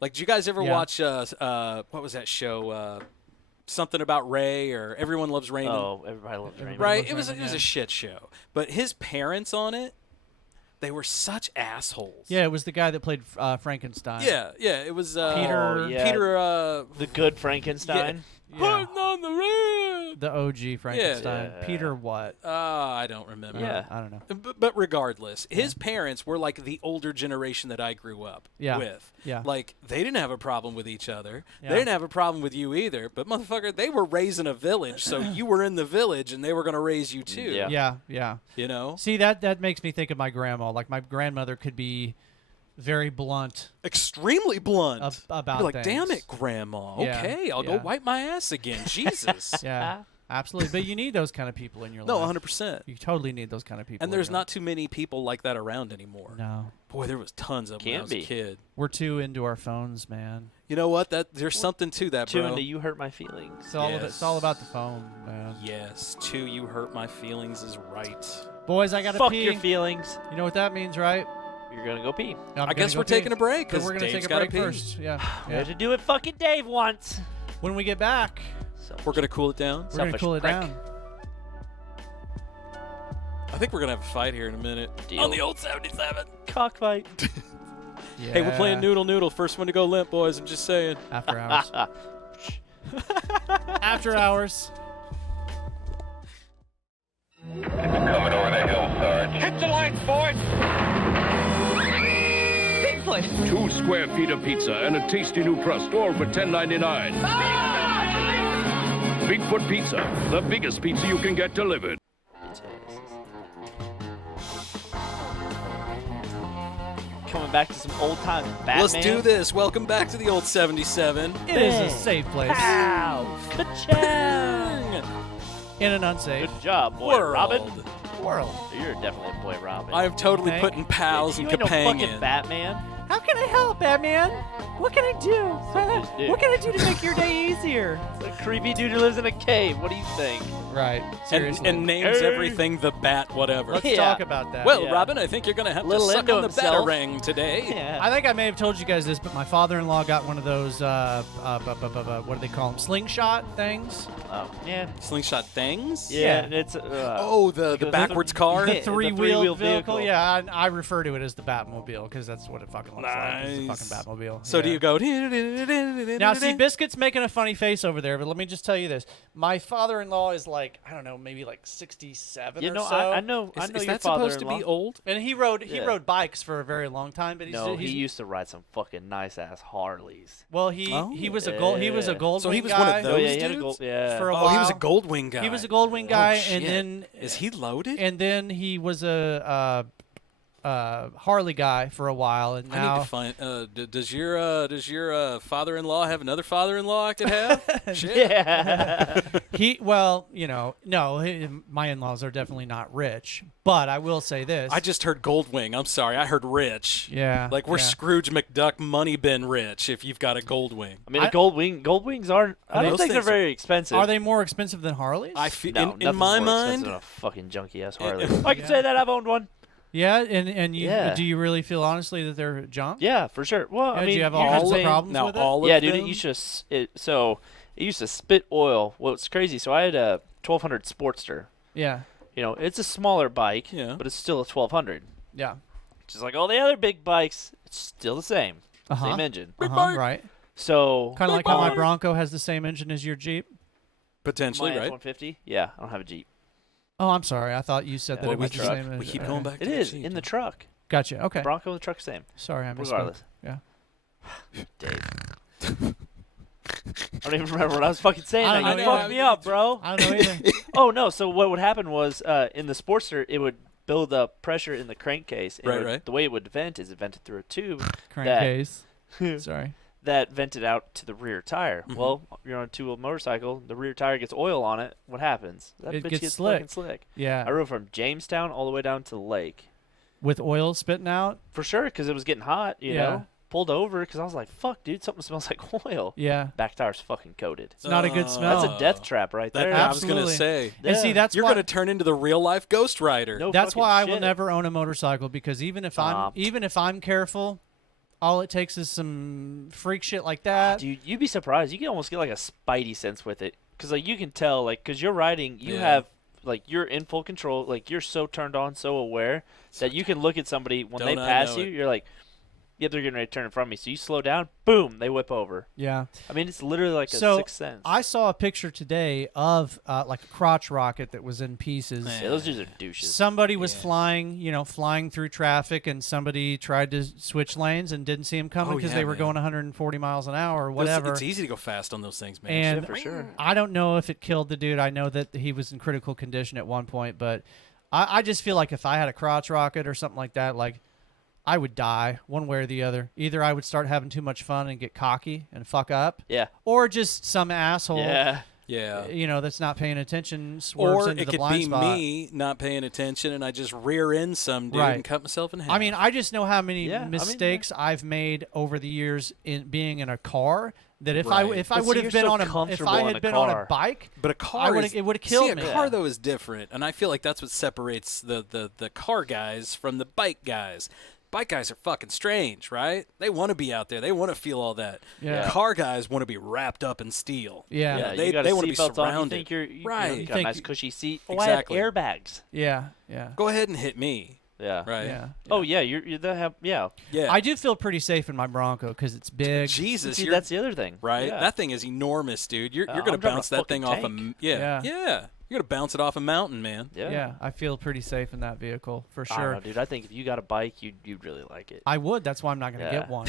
Like, did you guys ever Yeah. watch, what was that show? Something about Ray or Everyone Loves Raymond? Oh, everybody loves Raymond. right? Loves It was Raymond, a yeah. shit show. But his parents on it, they were such assholes. Yeah, it was the guy that played Frankenstein. Yeah, it was Peter- Oh, yeah. Peter The good Frankenstein. Yeah. putting on the red. The OG Frankenstein. Yeah. Peter what? I don't remember. Yeah. I don't know. But regardless, his parents were like the older generation that I grew up Yeah. with. Yeah. Like, they didn't have a problem with each other. Yeah. They didn't have a problem with you either. But, motherfucker, they were raised in a village, so you were in the village, and they were going to raise you, too. Yeah. Yeah, yeah. You know? See, that makes me think of my grandma. Like, my grandmother could be very blunt Extremely blunt. about You're like, things. damn it, Grandma. Yeah, Okay, I'll go yeah. wipe my ass again. Jesus. Yeah, absolutely. But you need those kind of people in your No, life. 100%. You totally need those kind of people. And in there's your not too many people like that around anymore. life. No. Boy, there was tons of them when I Can't was a be. kid. We're too into our phones, man. You know what? There's something to that, Too bro. into You Hurt My Feelings. It's all about the phone, man. Yes, too, you hurt my feelings is right. Boys, I gotta Fuck pee. your feelings. You know what that means, right? You're going to go pee. I guess we're taking a break Because because we're gonna Dave's take a gotta break pee. first. Yeah. We yeah. had to do it fucking Dave once. When we get back, So We're gonna cool it down. we're gonna Selfish cool it prick. down. I think we're gonna have a fight here in a minute. Deal. On the old 77. cockfight. Yeah. Hey, we're playing Noodle Noodle. First one to go limp, boys. I'm just saying. After hours. After hours. Coming over the hill, Sarge. Hit the line, boys! Bigfoot! 2 square feet of pizza and a tasty new crust, all for $10.99. Bigfoot Pizza, the biggest pizza you can get delivered. Coming back to some old time Batman. Let's do this. Welcome back to the old 77. It is a Bang. safe place. Ow! Ka-chow! In an unsafe Good job, boy, World. Robin. world. You're definitely boy Robin. I am totally Hank? putting pals you and ain't no Kapang fucking in. Batman. How can I help, Batman? What can I do? Just do. What can I do to make your day easier? It's a creepy dude who lives in a cave. What do you think? Right. Seriously. And names Hey. everything the bat whatever. Let's Yeah. talk about that. Well, Yeah. Robin, I think you're gonna have to Little suck into on the himself. batarang today. Yeah. I think I may have told you guys this, but my father-in-law got one of those, what do they call them? Slingshot things? Oh, yeah. Slingshot things? Yeah. Yeah. It's Oh, the backwards car? Yeah, The the three-wheel three-wheel vehicle? vehicle. Yeah, I refer to it as the Batmobile because that's what it fucking looks like. It's Nice. the fucking Batmobile. So do Yeah. you go? Now, see, Biscuit's making a funny face over there, but let me just tell you this. My father-in-law is like, I don't know, maybe like 67 You or know, so. I know Is your that father-in-law. supposed to be old? And he rode Yeah. bikes for a very long time, but he's, No, he's he used to ride some fucking nice ass Harleys. well, he Oh. was a Yeah. Goldwing So he was guy one of Oh those yeah, he had a dudes? gold. Yeah. for a Oh, while. he was a Goldwing guy. He was a Goldwing guy, Oh, and shit. then Is he loaded? and then he was a Harley guy for a while, and I need now to find. Does your father-in-law have another father-in-law I could have? Shit. yeah. my in-laws are definitely not rich, but I will say this. I just heard Goldwing. I'm sorry, I heard rich. yeah, Like we're yeah. Scrooge McDuck money bin rich if you've got a Goldwing. I mean, Goldwings aren't. I don't Those think they're things very expensive. Are they more expensive than Harleys? I feel No, in my nothing's more mind. expensive than a fucking junky ass Harley. I can say that I've owned one. yeah, and you Yeah. do you really feel honestly that they're junk? Yeah, for sure. Well, Yeah, I do mean, you have you're all just the saying- problems Now with it? all Yeah, of dude, them, it used to spit oil. Well, it's crazy. So I had a 1200 Sportster. Yeah, You know, it's a smaller bike, Yeah. but it's still a 1200. yeah. Just like all the other big bikes, it's still the same. Uh-huh. Same engine. Right. So Kind of like how my Bronco has the same engine as your Jeep. potentially my right. F-150. Yeah, I don't have a Jeep. Oh, I'm sorry. I thought you said that Boy, it my was the truck. same. We as- keep all going right. back. It to is the Jeep. in the truck. Gotcha. Okay. Bronco and the truck same. Sorry, I missed Regardless. Yeah. Dave. I don't even remember what I was fucking saying. I don't Now. know You either. fucked me up, bro. I don't know either. Oh no! So what would happen was in the Sportster, it would build up pressure in the crankcase. It Right, would- right. The way it would vent is it vented through a tube Crankcase. Sorry. that vented out to the rear tire. Mm-hmm. Well, you're on a two-wheel motorcycle. The rear tire gets oil on it. What happens? That It bitch gets gets slick. fucking slick. Yeah. I rode from Jamestown all the way down to the lake. With oil spitting out? For sure, because it was getting hot, you Yeah. know. Pulled over because I was like, fuck, dude, something smells like oil. Yeah. Back tire's fucking coated. It's not a good smell. That's a death trap right there. I was going to Absolutely. say. And see, that's You're why, going to turn into the real-life Ghost Rider. No that's fucking why I will shit. never own a motorcycle, because even if I'm careful, all it takes is some freak shit like that. Dude, you'd be surprised. You can almost get like a spidey sense with it. Because like you can tell, like, because you're riding, you Yeah. have, like, you're in full control. Like, you're so turned on, so aware that you can look at somebody when they Don't I pass know you, it. you're like, yeah, they're getting ready to turn in front of me. So you slow down, boom, they whip over. Yeah. I mean, it's literally like a So sixth sense. I saw a picture today of like a crotch rocket that was in pieces. Yeah, those dudes are douches. Somebody was flying through traffic, and somebody tried to switch lanes and didn't see him coming Oh, because yeah, they were man. going 140 miles an hour or whatever. It's easy to go fast on those things, man. And Yeah, for sure. I don't know if it killed the dude. I know that he was in critical condition at one point, but I just feel like if I had a crotch rocket or something like that, like, I would die one way or the other. Either I would start having too much fun and get cocky and fuck up, Yeah. or just some asshole, Yeah. Yeah. that's not paying attention swerves Or into it the could blind be spot. me not paying attention, and I just rear end some dude Right. and cut myself in half. I mean, I just know how many Yeah, I mean, mistakes I've made over the years in being in a car. That if I Right. if I But would see, have you're been so on a if comfortable I in had a been on a car. bike, but a car it would have killed see, me. a car though is different, and I feel like that's what separates the car guys from the bike guys. Bike guys are fucking strange, right? They want to be out there. They want to feel all that. Yeah. Car guys want to be wrapped up in steel. Yeah. Yeah, they- you got they a wanna be seatbelt on. You surrounded. think you Right. You You got a think nice you- cushy seat. Exactly. I have airbags. Yeah, yeah, Go ahead and hit me, Yeah. right? yeah. Oh yeah, you're that have yeah. Yeah. I do feel pretty safe in my Bronco because it's big. Jesus, See, you're that's the other thing. right. Yeah. That thing is enormous, dude. You're I'm gonna driving a bounce that thing fucking off a tank. yeah. You're gonna bounce it off a mountain, man. Yeah. Yeah, I feel pretty safe in that vehicle for I don't sure. know, dude. I think if you got a bike, you'd really like it. I would. That's why I'm not going to Yeah. get one.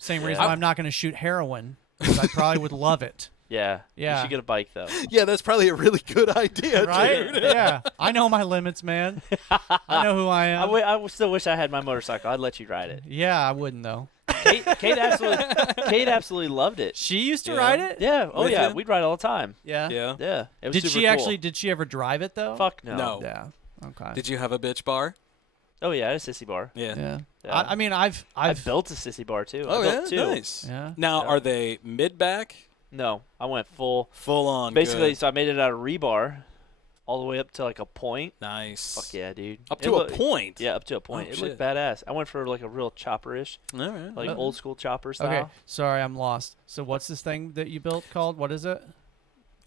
Same reason Yeah. why I'm not going to shoot heroin, because I probably would love it. Yeah. Yeah. You should get a bike though. Yeah, that's probably a really good idea, Right? dude. Yeah. I know my limits, man. I know who I am. I still wish I had my motorcycle. I'd let you ride it. Yeah, I wouldn't though. Kate absolutely loved it. She used to Yeah. ride it? Yeah. Oh With yeah. you? We'd ride all the time. Yeah. Yeah. Yeah. It was Did super she cool. actually did she ever drive it though? Fuck no. No. Yeah. Okay. Did you have a bitch bar? Oh yeah, I had a sissy bar. Yeah. Yeah. Yeah. I mean, I've I built a sissy bar too. Oh I yeah, built two. nice. Yeah. Now, Yeah. are they mid back, No, I went full on? Basically, good. so I made it out of rebar, all the way up to like a point. Nice. Fuck yeah, dude. Up It to a look- point. Yeah, up to a point. Oh, it shit. looked badass. I went for like a real chopper-ish, All right. like Oh. old school chopper style. Okay. Sorry, I'm lost. So what's this thing that you built called? What is it?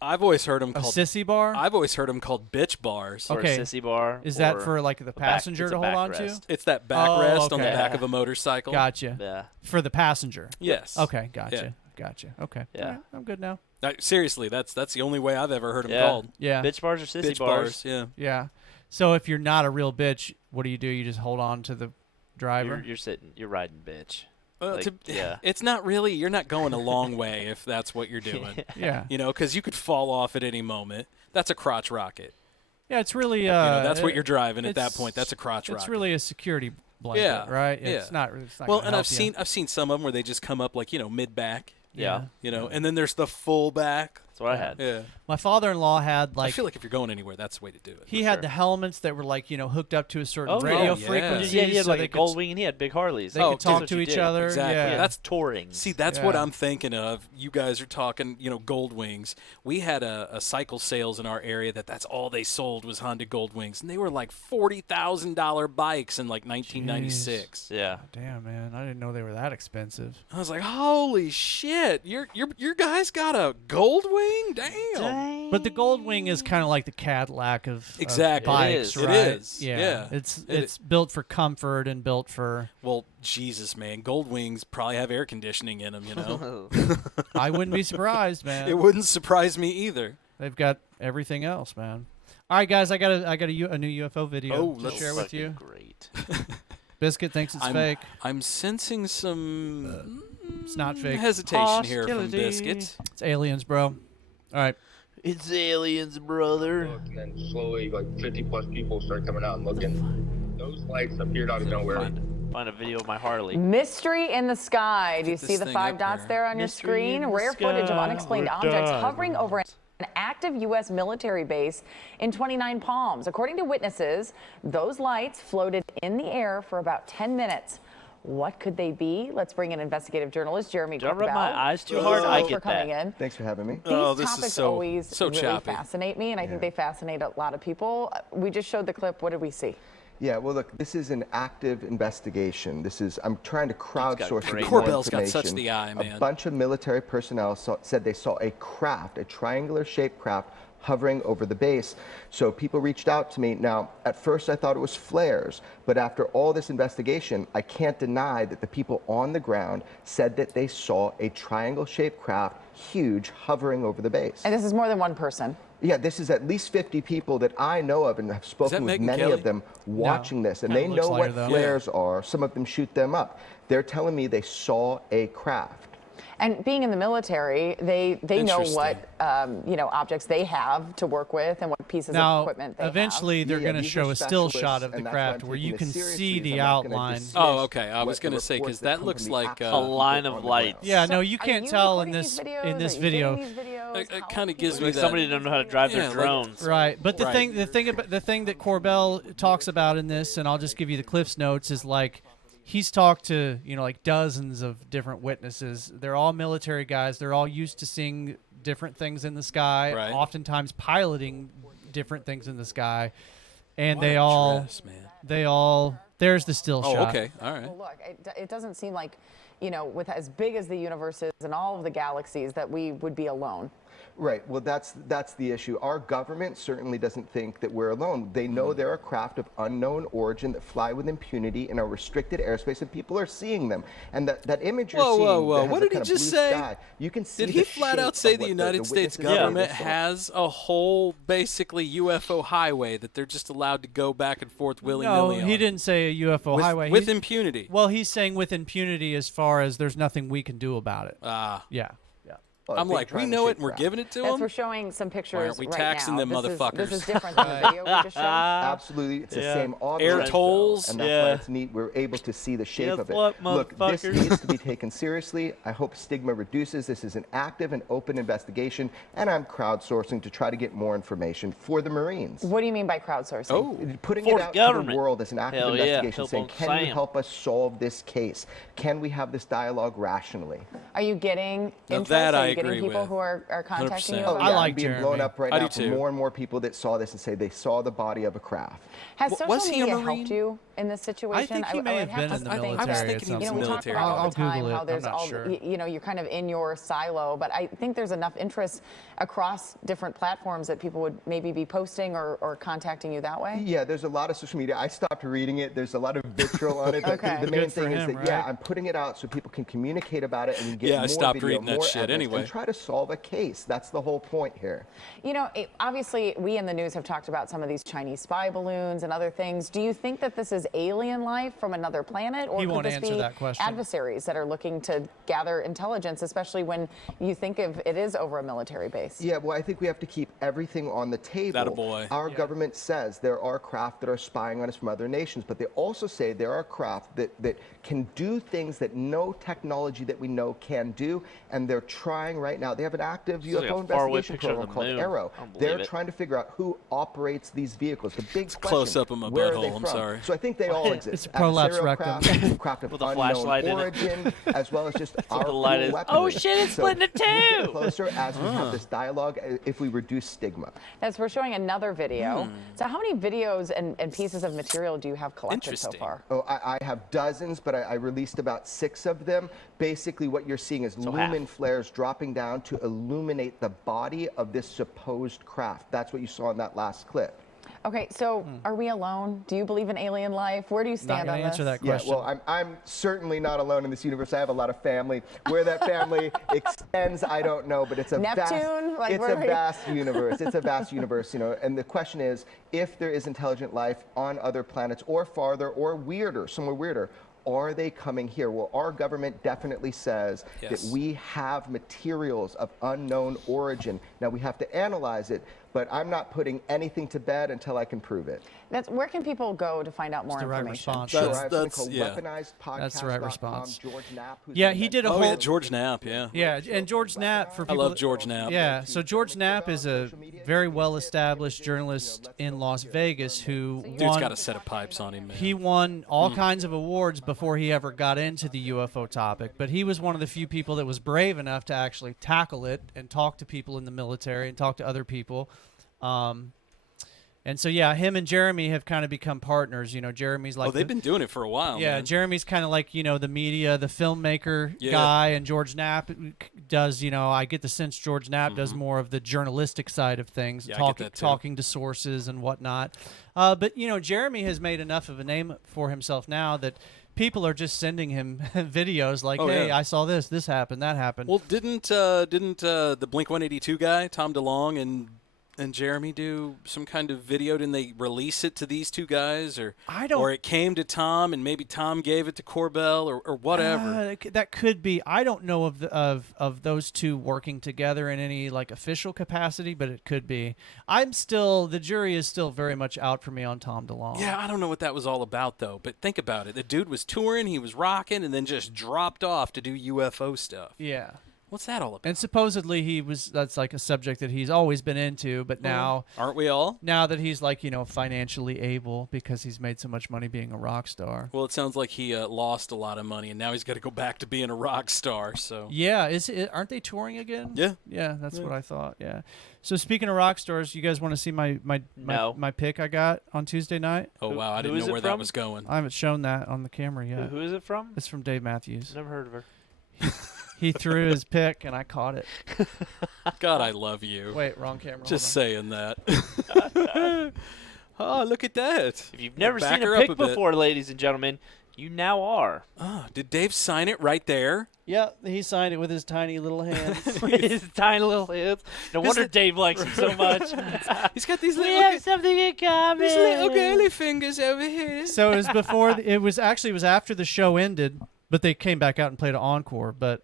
I've always heard them A called. sissy bar? I've always heard them called bitch bars. Or Okay. a sissy bar. Is that or for like the a back- passenger it's to a hold on to? backrest. It's that backrest Oh, on the okay. back of a motorcycle. Gotcha. Yeah. For the passenger. Yes. Okay, gotcha. Gotcha. Okay. Yeah. All right, I'm good now. Seriously, that's the only way I've ever heard them Yeah. called. Yeah. Bitch bars or sissy Bitch bars? bars. Yeah. Yeah. So if you're not a real bitch, what do? You just hold on to the driver? You're sitting. You're riding bitch. Well, Like, yeah. It's not really. You're not going a long way if that's what you're doing. Yeah. You know, because you could fall off at any moment. That's a crotch rocket. Yeah, it's really You know, that's what you're driving at that it's- point. That's a crotch rocket. It's really a security blanket, Yeah, right? yeah. It's not. It's not well, gonna and help you. I've seen some of them where they just come up like mid back. Yeah. You know, and then there's the full back. That's what I had. Yeah. My father-in-law had I like feel like if you're going anywhere, that's the way to do it. he had the helmets that were like hooked up to a certain Oh, radio yeah. frequency. Yeah, he had so like they a could gold wing and he had big Harleys. They Oh, could that's talk what to you each did. other. Exactly. Yeah. That's touring. See, that's what Yeah. I'm thinking of. You guys are talking, Gold Wings. We had a cycle sales in our area that's all they sold was Honda Gold Wings, and they were like $40,000 bikes in like 1996. Yeah. Damn, man, I didn't know they were that expensive. I was like, holy shit! Your guys got a Gold Wing? Damn. But the Goldwing is kind of like the Cadillac of Exactly. It bikes, is. It right? is. Yeah. Yeah. It's built for comfort and built for. Well, Jesus, man, Gold Wings probably have air conditioning in them. I wouldn't be surprised, man. It wouldn't surprise me either. They've got everything else, man. All right, guys, I got a new UFO video Oh, to let's share with Fucking you. Great. Biscuit thinks it's fake. I'm sensing some It's not fake. hesitation here from Hostility. Biscuit. It's aliens, bro. All right. It's aliens, brother. And then slowly, like 50 plus people start coming out and looking. Those lights appeared out of nowhere. Find a video of my Harley. Mystery in the sky. Do you Get see this the thing 5 up dots here. there on your Mystery in screen? the Rare footage of sky. unexplained We're objects done. hovering over. an active U.S. military base in 29 Palms. According to witnesses, those lights floated in the air for about 10 minutes. What could they be? Let's bring in investigative journalist Jeremy Don't Corbell. rub my eyes too hard. I get coming that. in. Thanks for having me. Oh, These this is topics so always really choppy. fascinate me, and I think they fascinate a lot of people. We just showed the clip. What did we see? Yeah, well, look, this is an active investigation. I'm trying to crowdsource great more Corbell's got information. such the eye, man. A bunch of military personnel said they saw a craft, a triangular-shaped craft, hovering over the base. So people reached out to me. Now, at first I thought it was flares, but after all this investigation, I can't deny that the people on the ground said that they saw a triangle-shaped craft, huge, hovering over the base. And this is more than one person. Yeah, this is at least 50 people that I know of and have spoken with Megyn many Kelly? of them watching this, and Kinda they looks know like what her, though. flares are. Some of them shoot them up. They're telling me they saw a craft. And being in the military, they know what objects they have to work with and what pieces of Now, equipment they eventually have. they're Yeah, going to these show are a still specialists, shot of the and that's why I'm craft where taking you this can seriously, see is the I'm not gonna outline. dismiss Oh, okay. I what was the going to say, reports because that come looks from the like actual A people line on of the lights. ground. Yeah, no, you Are can't you tell in recording this these videos? Are you video. getting these videos? It How kind of are gives people me Like that. somebody don't know how to drive Yeah, their like- drones. Right, but the Right. thing that Corbell talks about in this, and I'll just give you the Cliff's notes, is like he's talked to like dozens of different witnesses. They're all military guys. They're all used to seeing different things in the sky, Right. oftentimes piloting different things in the sky, and What they a all dress, man. there's the still Oh, shot. okay. All right. Well, look, it doesn't seem like, with as big as the universe is and all of the galaxies, that we would be alone. Right. Well, that's the issue. Our government certainly doesn't think that we're alone. They know there are craft of unknown origin that fly with impunity in a restricted airspace, and people are seeing them. And that image you're Whoa, seeing, whoa, whoa. that has What the did he kind of just blue say? sky, you can see Did the he flat shape out say of the what United States witnesses government saw. has a whole, basically, UFO highway that they're just allowed to go back and forth No, willy-nilly on? he didn't say a UFO highway. With He's- impunity. Well, he's saying with impunity as far as there's nothing we can do about it. Ah. Yeah. Well, I'm big like, we know it triangle-shaped and we're craft. giving it to That's them? we're showing some pictures Why aren't we right taxing now. them This motherfuckers? Is different than the video we just showed. Absolutely, it's the same Air object, tolls? and that's Yeah. why it's neat. We're able to see the shape Guess of it. what, Look, this motherfuckers? needs to be taken seriously. I hope stigma reduces. This is an active and open investigation, and I'm crowdsourcing to try to get more information for the Marines. What do you mean by crowdsourcing? Oh. Putting For it the out to government. the world as an active Hell yeah, investigation, help saying, on can you Sam. help us solve this case? Can we have this dialogue rationally? Are you getting Now interest? that Are I you getting agree people with. who are contacting you 100%. about I that? like I'm being Jeremy. blown up right I now do for too. more and more people that saw this and say they saw the body of a craft. Has Was social he a media Marine? helped you in this situation? think he may would have been to in the think- military I was at thinking he some was we talk military. about all I'll the time Google it. how I'm there's not all, sure. you're kind of in your silo, but I think there's enough interest across different platforms that people would maybe be posting or contacting you that way. Yeah, there's a lot of social media. I stopped reading it. There's a lot of vitriol on it. But Okay. the main Good for thing is him, that, yeah, right? I'm putting it out so people can communicate about it and get Yeah, I more stopped video, reading that more shit evidence, anyway. and try to solve a case. That's the whole point here. Obviously, we in the news have talked about some of these Chinese spy balloons and other things. Do you think that this is alien life from another planet, or He could won't this answer be that question. adversaries that are looking to gather intelligence, especially when you think of it is over a military base? Yeah, well, I think we have to keep everything on the table. Attaboy. Our government says there are craft that are spying on us from other nations, but they also say there are craft that can do things that no technology that we know can do, and they're trying right now. They have an active This is like UFO a faraway investigation picture of program the called moon. Arrow. I don't believe They're it. trying to figure out who operates these vehicles. The big question, close up of my where are butthole, they I'm from? sorry. So I think they all exist. It's a prolapse Adversarial rectum. craft, craft of With a unknown flashlight in it. origin, as well as just our the light is. weaponry. Oh shit! It's So split into we get two. closer as we have this dialogue, if we reduce stigma. As we're showing another video. So how many videos and pieces of material do you have collected so Interesting. far? Oh, I have dozens, but I released about 6 of them. Basically, what you're seeing is lumen half. flares dropping down to illuminate the body of this supposed craft. That's what you saw in that last clip. Okay, so are we alone? Do you believe in alien life? Where do you Not stand going on to answer this? that Yeah, question. well, I'm certainly not alone in this universe. I have a lot of family. Where that family extends, I don't know, but it's a Neptune? Like, it's where a are you? vast universe. It's a vast universe, And the question is, if there is intelligent life on other planets or farther or weirder, somewhere weirder, are they coming here? Well, our government definitely says Yes. that we have materials of unknown origin. Now, we have to analyze it, but I'm not putting anything to bed until I can prove it. Where can people go to find out more the right information? response. Sure, I have something That's- called yeah. weaponizedpodcast.com. That's the right response. George Knapp, who's Yeah, been he did a Oh, whole. yeah, George Knapp, yeah. Yeah, and George Knapp, for I people. love George Knapp. Yeah, so George Knapp is a very well-established journalist in Las Vegas who Dude's won. got a set of pipes on him, man. He won all kinds of awards before he ever got into the UFO topic, but he was one of the few people that was brave enough to actually tackle it and talk to people in the military and talk to other people. And so, yeah, him and Jeremy have kind of become partners. You know, Jeremy's like... they've been doing it for a while, Yeah, man. Jeremy's kind of like, you know, the media, the filmmaker Yeah. guy, and George Knapp does, you know, I get the sense George Knapp does more of the journalistic side of things, Yeah, I get that too. talking to sources and whatnot. But, you know, Jeremy has made enough of a name for himself now that people are just sending him videos like, Oh, hey, yeah. I saw this happened, that happened. Well, didn't the Blink-182 guy, Tom DeLonge, and Jeremy do some kind of video? Didn't they release it to these two guys, or I don't- or it came to Tom and maybe Tom gave it to Corbell or whatever? That could be. I don't know of those two working together in any like official capacity, but it could be. The jury is still very much out for me on Tom DeLonge. Yeah, I don't know what that was all about though. But think about it: the dude was touring, he was rocking, and then just dropped off to do UFO stuff. Yeah. What's that all about? And supposedly that's like a subject that he's always been into, but now Aren't we all? now that he's like, you know, financially able because he's made so much money being a rock star. Well, it sounds like he lost a lot of money, and now he's got to go back to being a rock star. So Yeah, aren't they touring again? Yeah. Yeah, that's what I thought. Yeah. So speaking of rock stars, you guys want to see my No. pick I got on Tuesday night? Oh wow, I who didn't is know it where that from? was going. I haven't shown that on the camera yet. Who is it from? It's from Dave Matthews. Never heard of her. He threw his pick and I caught it. God, I love you. Wait, wrong camera. Just hold saying that. Oh, look at that. If you've never Back seen her a up pic a bit. before, ladies and gentlemen, you now are. Oh, did Dave sign it right there? on. Yeah, he signed it with his tiny little hands. His tiny little hands. No wonder Dave likes him so much. He's got these we little, have something in common. these little girly fingers over here. So it was before. It was after the show ended, but they came back out and played an encore. But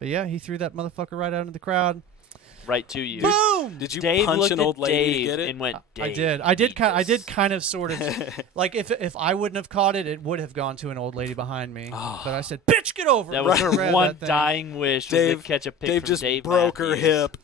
yeah, he threw that motherfucker right out into the crowd. Right to you. Boom! Did you Dave punch looked an at old lady Dave to get it? and went, Dave, I did eat kind this. of sort of like if I wouldn't have caught it, it would have gone to an old lady behind me. But I said, "Bitch, get over!" That it." was Grab her one that thing. dying wish was Dave to catch a pic Dave from just Dave broke her Matthews. hip.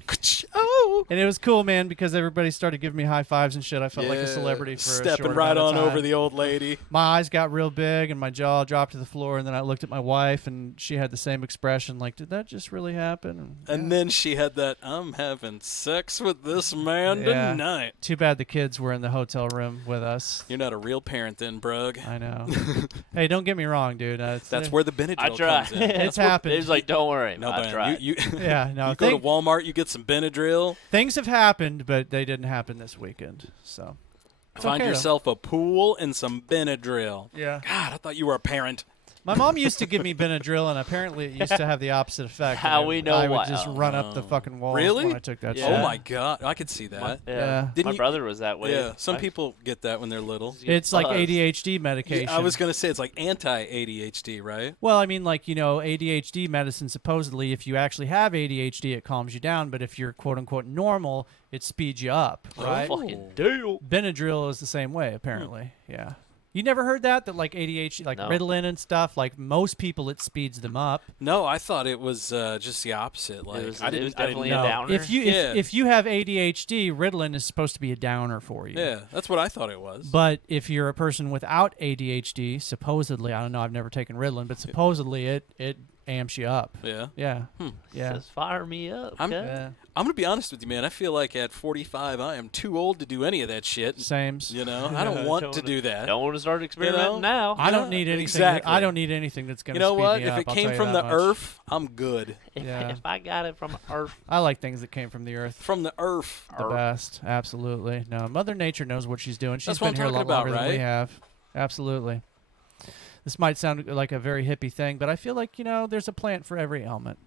Oh, And it was cool, man, because everybody started giving me high fives and shit. I felt like a celebrity for a stepping short right amount of on over time. the old lady. My eyes got real big and my jaw dropped to the floor, and then I looked at my wife and she had the same expression, like, "Did that just really happen?" And then she had that, "I'm having sex with this man Yeah. tonight." Too bad the kids were in the hotel room with us. You're not a real parent then, Brug. I know. Hey, don't get me wrong, dude. That's where the I Benadryl tried. comes in. It's happened. Dave's like, don't worry. No, I man, tried. you Yeah, no. you go to Walmart, you get some Benadryl, Things have happened, but they didn't happen this weekend. So it's find okay, though. yourself a pool and some Benadryl. Yeah. God, I thought you were a parent. My mom used to give me Benadryl, and apparently it used to have the opposite effect. How and we know I why. would just run up the fucking walls Really? when I took that Yeah. shit. Oh my God, I could see that. Yeah. Didn't My you- brother was that way. Yeah, some I- people get that when they're little. It's like Buzzed. ADHD medication. I was gonna say it's like anti-ADHD, right? Well, I mean, like, you know, ADHD medicine, supposedly, if you actually have ADHD, it calms you down. But if you're quote unquote normal, it speeds you up, right? Fucking deal. Benadryl is the same way, apparently. Yeah. You never heard that like ADHD, like No. Ritalin and stuff, like most people, it speeds them up. No, I thought it was just the opposite. Like was- I it didn't, was I didn't definitely know. a downer. If you Yeah. if you have ADHD, Ritalin is supposed to be a downer for you. Yeah, that's what I thought it was. But if you're a person without ADHD, supposedly, I don't know, I've never taken Ritalin, but supposedly it amps you up. Yeah. Yeah. Yeah. Says, fire me up. I'm- okay? Yeah. I'm gonna be honest with you, man. I feel like at 45, I am too old to do any of that shit. Sames. You know, I don't want to do that. Don't want to start experimenting now. I don't need anything. exactly. I don't need anything that's going You to know speed what? me If up, it I'll came tell you from the that much. earth, I'm good. Yeah. If I got it from Earth, I like things that came from the earth. From the earth. The best. Absolutely. No, Mother Nature knows what she's doing. She's That's what been I'm here a lot talking about, longer than we right? have. Absolutely. This might sound like a very hippie thing, but I feel like, you know, there's a plant for every ailment.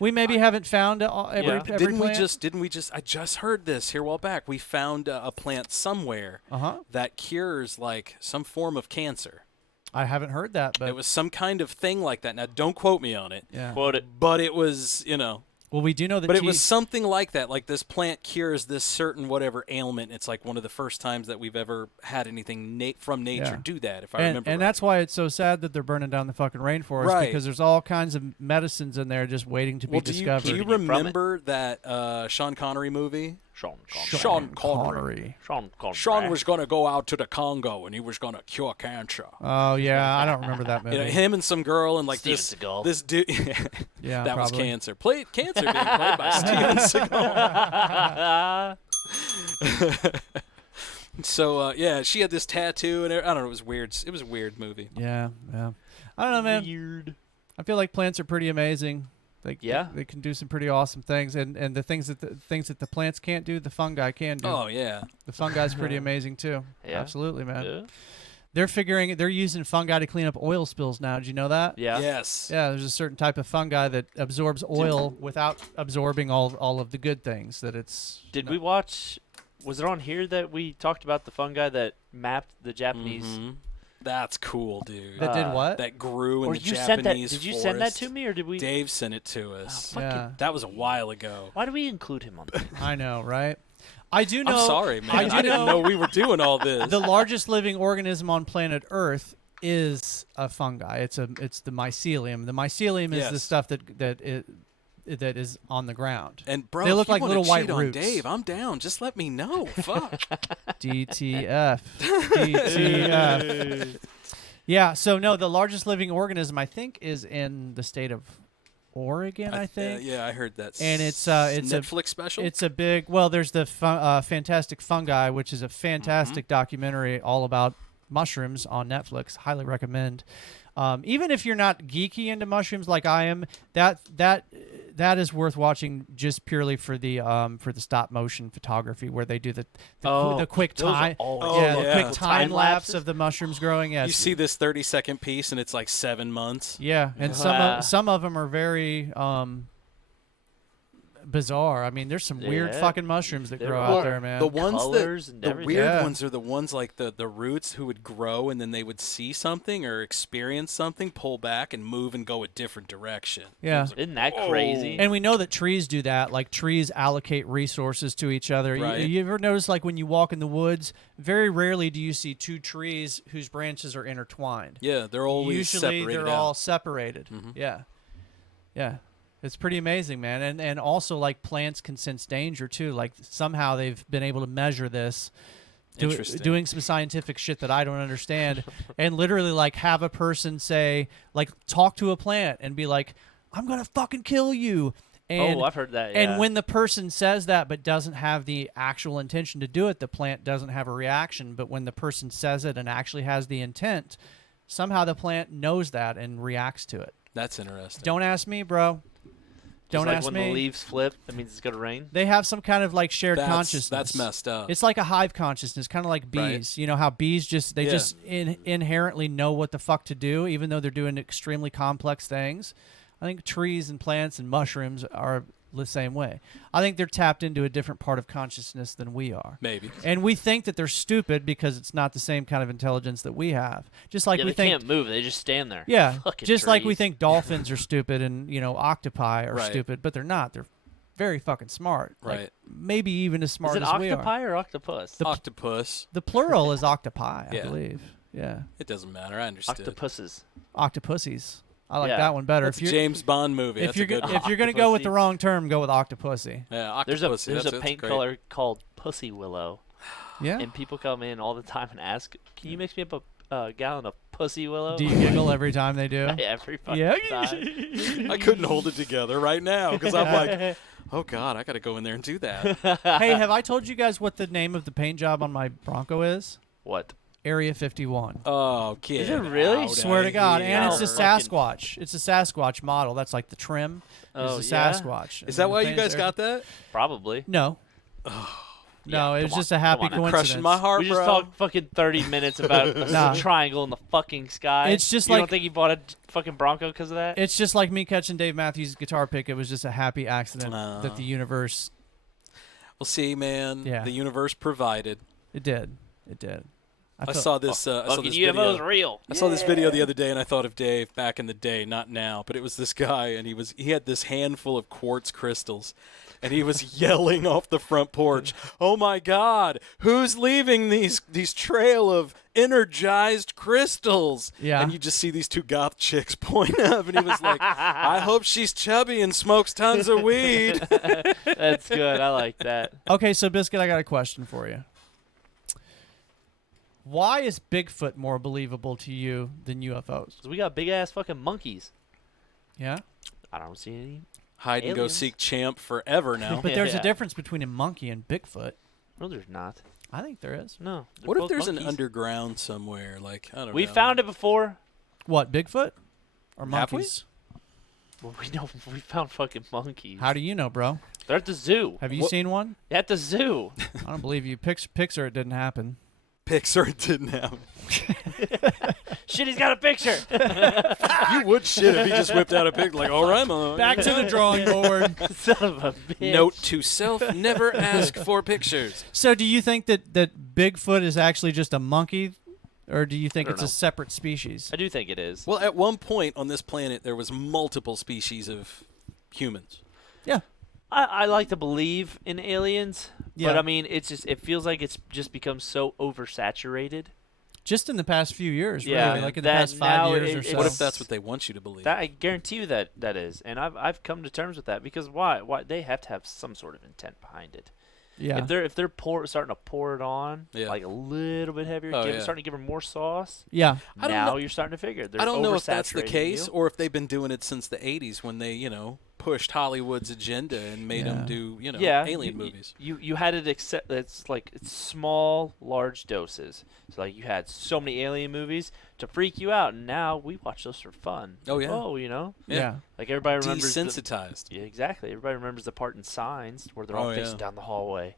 We maybe haven't found every Didn't plant. we just? I just heard this here a while back. We found a plant somewhere that cures like some form of cancer. I haven't heard that, but It was some kind of thing like that. Now, don't quote me on it. yeah. quote it. But it was, you know, Well, we do know that But it was something like that. Like this plant cures this certain whatever ailment. It's like one of the first times that we've ever had anything from nature do that, if I remember And right. that's why it's so sad that they're burning down the fucking rainforest, Right. because there's all kinds of medicines in there just waiting to be discovered. Do you remember that Sean Connery movie? Sean Connery. Sean was going to go out to the Congo and he was going to cure cancer. Oh, yeah. I don't remember that movie. You know, him and some girl and like Steven Segal. this dude. Yeah, that was probably. cancer. Cancer being played by Steven Segal. So yeah, she had this tattoo and I don't know. It was weird. It was a weird movie. Yeah. I don't know, man. Weird. I feel like plants are pretty amazing. They can do some pretty awesome things, and the things that the plants can't do, the fungi can do. Oh yeah, the fungi's pretty amazing too. Yeah. Absolutely, man. Yeah. They're using fungi to clean up oil spills now. Did you know that? Yeah. Yes. Yeah, there's a certain type of fungi that absorbs oil without absorbing all of the good things that it's. Did we watch? Was it on here that we talked about the fungi that mapped the Japanese? Mm-hmm. That's cool, dude. That did what? That grew in Or the you Japanese sent that? Did you send that forest. to me, or did we? Dave sent it to us. Oh, Yeah. That was a while ago. Why do we include him on that? I know, right? I do know. I'm sorry, man. I didn't know we were doing all this. The largest living organism on planet Earth is a fungi. It's the mycelium. The mycelium is the Yes. stuff that is on the ground. And bro, they look if you like wanna little white cheat on roots. Dave, I'm down. Just let me know. Fuck. DTF. DTF. Yeah. So no, the largest living organism I think is in the state of Oregon. I think. Yeah, I heard that. And it's Netflix special. It's a big. Well, there's the Fantastic Fungi, which is a fantastic documentary all about mushrooms on Netflix. Highly recommend. Even if you're not geeky into mushrooms like I am, that is worth watching just purely for the stop motion photography where they do the quick time quick time lapse of the mushrooms growing. Yeah, you see this 30-second piece and it's like 7 months. Yeah, and some of them are very bizarre. I mean, there's some weird fucking mushrooms that grow out there, man. The ones the weird ones are the ones like the roots who would grow and then they would see something or experience something, pull back and move and go a different direction. Yeah. Like, Isn't that crazy? And we know that trees do that. Like trees allocate resources to each other. Right. You ever notice, like when you walk in the woods, very rarely do you see two trees whose branches are intertwined. Yeah, they're always usually separated they're out. all separated. Yeah. It's pretty amazing, man. And also, like, plants can sense danger, too. Like, somehow they've been able to measure this, doing some scientific shit that I don't understand, and literally, like, have a person say, like, talk to a plant and be like, I'm going to fucking kill you. And, I've heard that, yeah. And when the person says that but doesn't have the actual intention to do it, the plant doesn't have a reaction. But when the person says it and actually has the intent, somehow the plant knows that and reacts to it. That's interesting. Don't ask me, bro. Don't like ask when me. the leaves flip, that means it's gonna rain. They have some kind of like shared consciousness. That's messed up. It's like a hive consciousness, kind of like bees. Right. You know how bees just inherently know what the fuck to do, even though they're doing extremely complex things. I think trees and plants and mushrooms are the same way. I think they're tapped into a different part of consciousness than we are. Maybe. And we think that they're stupid because it's not the same kind of intelligence that we have. Just like we they think can't move; they just stand there. Yeah, Fucking just like we trees. think dolphins are stupid and octopi are Right. stupid, but they're not. They're very fucking smart. Right. Like, maybe even as smart Is it as we are. octopi or octopus? Octopus. The plural is octopi, I Yeah. believe. Yeah. It doesn't matter. I understood. Octopuses. Octopussies. I like Yeah. that one better. That's a James Bond movie. If That's you're a good one. if you're gonna go with the Octopussy. wrong term, go with octopussy. Yeah, There's Octopussy. a That's paint great. color called Pussy Willow, Yeah. and people come in all the time and ask, "Can you mix me up a gallon of Pussy Willow?" Do you giggle every time they do? Every fucking Yeah. time. I couldn't hold it together right now because I'm like, oh God, I got to go in there and do that. Hey, have I told you guys what the name of the paint job on my Bronco is? What? Area 51. Oh, kid. Is it really? Swear to God. And it's a Fucking- Sasquatch. It's a Sasquatch model. That's like the trim. Oh, It's a yeah? Sasquatch. Is that why you guys got? got that? Probably. No. No, it was just a happy come on now. coincidence. Crushing my heart, We just bro. talked fucking 30 minutes about a Nah. triangle in the fucking sky. It's just you like- don't think he bought a fucking Bronco because of that? It's just like me catching Dave Matthews' guitar pick. It was just a happy accident that the universe. Well, see, man, Yeah. the universe provided. It did. It did. I saw this. I saw Fucking this UFO's video. real. I saw this video the other day, and I thought of Dave back in the day, not now, but it was this guy, and he had this handful of quartz crystals, and he was yelling off the front porch, "Oh my God, who's leaving these trail of energized crystals?" Yeah. And you just see these two goth chicks point up, and he was like, "I hope she's chubby and smokes tons of weed." That's good. I like that. Okay, so Biscuit, I got a question for you. Why is Bigfoot more believable to you than UFOs? 'Cause we got big ass fucking monkeys. Yeah? I don't see any. Hide and go Aliens. seek champ forever now. But there's a Yeah. difference between a monkey and Bigfoot. No, there's not. I think there is. No. they're What if both there's monkeys. an underground somewhere? Like, I don't know. We found it before. What, Bigfoot? Or Have we? monkeys? Well, we know we found fucking monkeys. How do you know, bro? They're at the zoo. Have you seen one? At the zoo. I don't believe you. Pixar, it didn't happen. Pixar didn't happen. Shit, he's got a picture. You would shit if he just whipped out a picture. Like, all right, man. Back to the drawing board. Son of a bitch. Note to self: never ask for pictures. So do you think that Bigfoot is actually just a monkey, or do you think I it's don't a know. separate species? I do think it is. Well, at one point on this planet, there was multiple species of humans. Yeah. I like to believe in aliens, Yeah. but I mean, it feels like it's just become so oversaturated. Just in the past few years, Yeah, really. Like in the that past 5 now years or it- so. What if that's what they want you to believe? That I guarantee you that is, and I've come to terms with that because why they have to have some sort of intent behind it. Yeah. If they're starting to pour it on Yeah. like a little bit heavier, Oh, yeah. starting to give her more sauce. Yeah. I don't Now know- you're starting to figure. They're I don't know if that's the oversaturating case you. or if they've been doing it since the 80s when they, pushed Hollywood's agenda and made them do, alien movies. You had it accept. It's small, large doses. So like you had so many alien movies to freak you out, and now we watch those for fun. Oh, yeah. Oh, Yeah. like everybody remembers. Desensitized. Yeah, exactly. Everybody remembers the part in Signs where they're all Oh, facing yeah. down the hallway,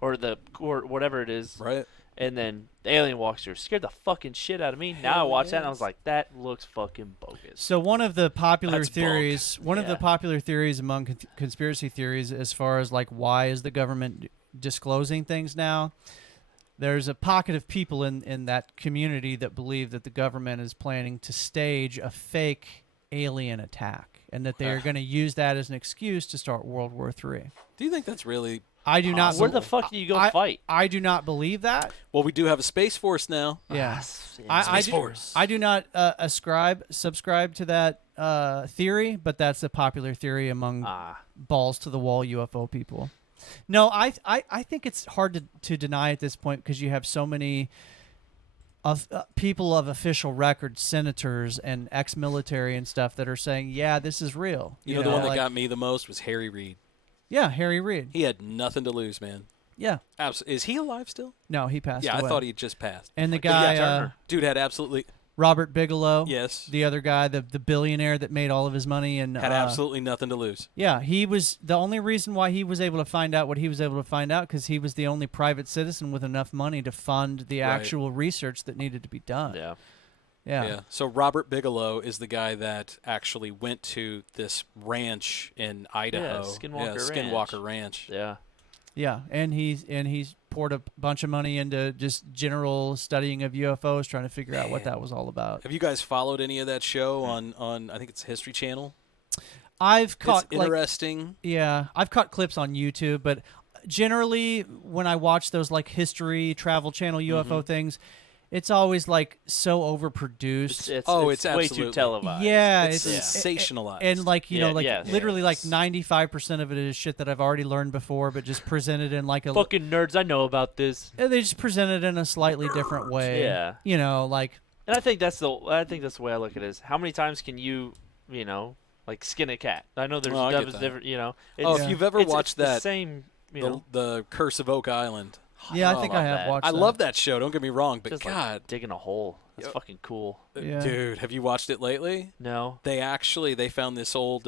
or whatever it is. Right. And then the alien walks through, scared the fucking shit out of me. Now I Hell watch that and I yes. was like, that looks fucking bogus. So one of the popular That's bunk. theories, one of the Yeah. popular theories among conspiracy theories, as far as like why is the government disclosing things now? There's a pocket of people in that community that believe that the government is planning to stage a fake alien attack, and that they are going to use that as an excuse to start World War III. Do you think that's really... I do not. Where the fuck do you go I, fight? I do not believe that. Well, we do have a Space Force now. Yeah. Ah, Space Force. I do not subscribe to that theory, but that's a popular theory among balls to the wall UFO people. No, I think it's hard to deny at this point because you have so many of people of official record, senators and ex-military and stuff that are saying, yeah, this is real. You know the one that like- got me the most was Harry Reid. Yeah, Harry Reid. He had nothing to lose, man. Yeah. Is he alive still? No, he passed Yeah, away. I thought he had just passed. And the But yeah, guy, dude had absolutely... Robert Bigelow. Yes. The other guy, the billionaire that made all of his money and Had absolutely nothing to lose. Yeah, he was the only reason why he was able to find out what he was able to find out because he was the only private citizen with enough money to fund the Right. actual research that needed to be done. Yeah. Yeah. So Robert Bigelow is the guy that actually went to this ranch in Idaho. Skinwalker Ranch. Yeah. Yeah, and he's poured a bunch of money into just general studying of UFOs, trying to figure out what that was all about. Have you guys followed any of that show on I think it's History Channel? I've caught It's interesting. Yeah, I've caught clips on YouTube, but generally when I watch those like History Travel Channel UFO things, it's always like so overproduced. It's way absolutely too televised. Yeah, It's it's sensationalized. and like you know, like yes. literally like 95% of it is shit that I've already learned before, but just presented in like a Fucking nerds, I know about this. they just present it in a slightly different way. Yeah. You know, like And I think that's the way I look at it is how many times can you like skin a cat? I know there's Oh, I get dozens that. different, if you've ever watched it's that, the same, the Curse of Oak Island. yeah, I Oh, think I I love have that. watched I that. love that show. Don't get me wrong, but just God, like digging a hole. That's fucking cool. Yeah. dude, have you watched it lately? No. They found this old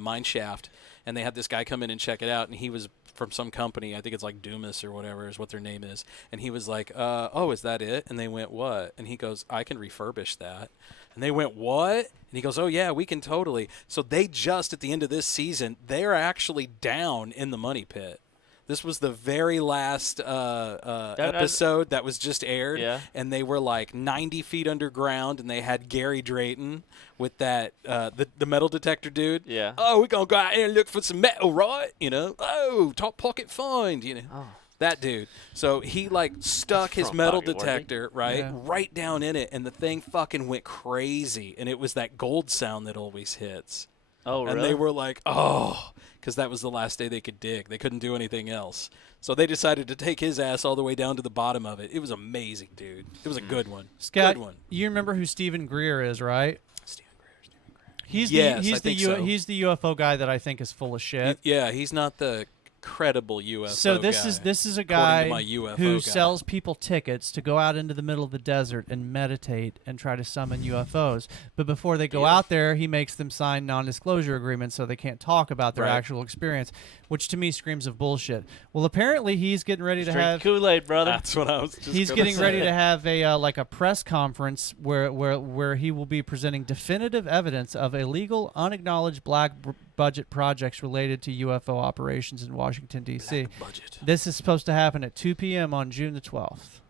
mine shaft, and they had this guy come in and check it out, and he was from some company. I think it's like Dumas or whatever is what their name is. And he was like, "Oh, is that it?" And they went, "What?" And he goes, "I can refurbish that." And they went, "What?" And he goes, "Oh yeah, we can totally." So they just at the end of this season, they're actually down in the money pit. This was the very last episode that was just aired, and they were like 90 feet underground, and they had Gary Drayton with that the metal detector dude. Yeah. Oh, we're gonna go out there and look for some metal, right? You know. Oh, top pocket find. You know. Oh. That dude. So he like stuck his metal detector right down in it, and the thing fucking went crazy, and it was that gold sound that always hits. Oh, really? And they were like, oh, because that was the last day they could dig. They couldn't do anything else. So they decided to take his ass all the way down to the bottom of it. It was amazing, dude. It was a good one. Scott, good one. You remember who Stephen Greer is, right? Stephen Greer. He's the UFO guy that I think is full of shit. He's not the credible UFO so this guy, is a guy who guy. sells people tickets to go out into the middle of the desert and meditate and try to summon UFOs. But before they go out there, he makes them sign non-disclosure agreements so they can't talk about their actual experience, which to me screams of bullshit. Well, apparently he's getting ready to have Kool-Aid, brother. That's what I was just He's getting ready to have a like a press conference where he will be presenting definitive evidence of illegal, unacknowledged black budget projects related to UFO operations in Washington, D.C. This is supposed to happen at 2 p.m. on June the 12th.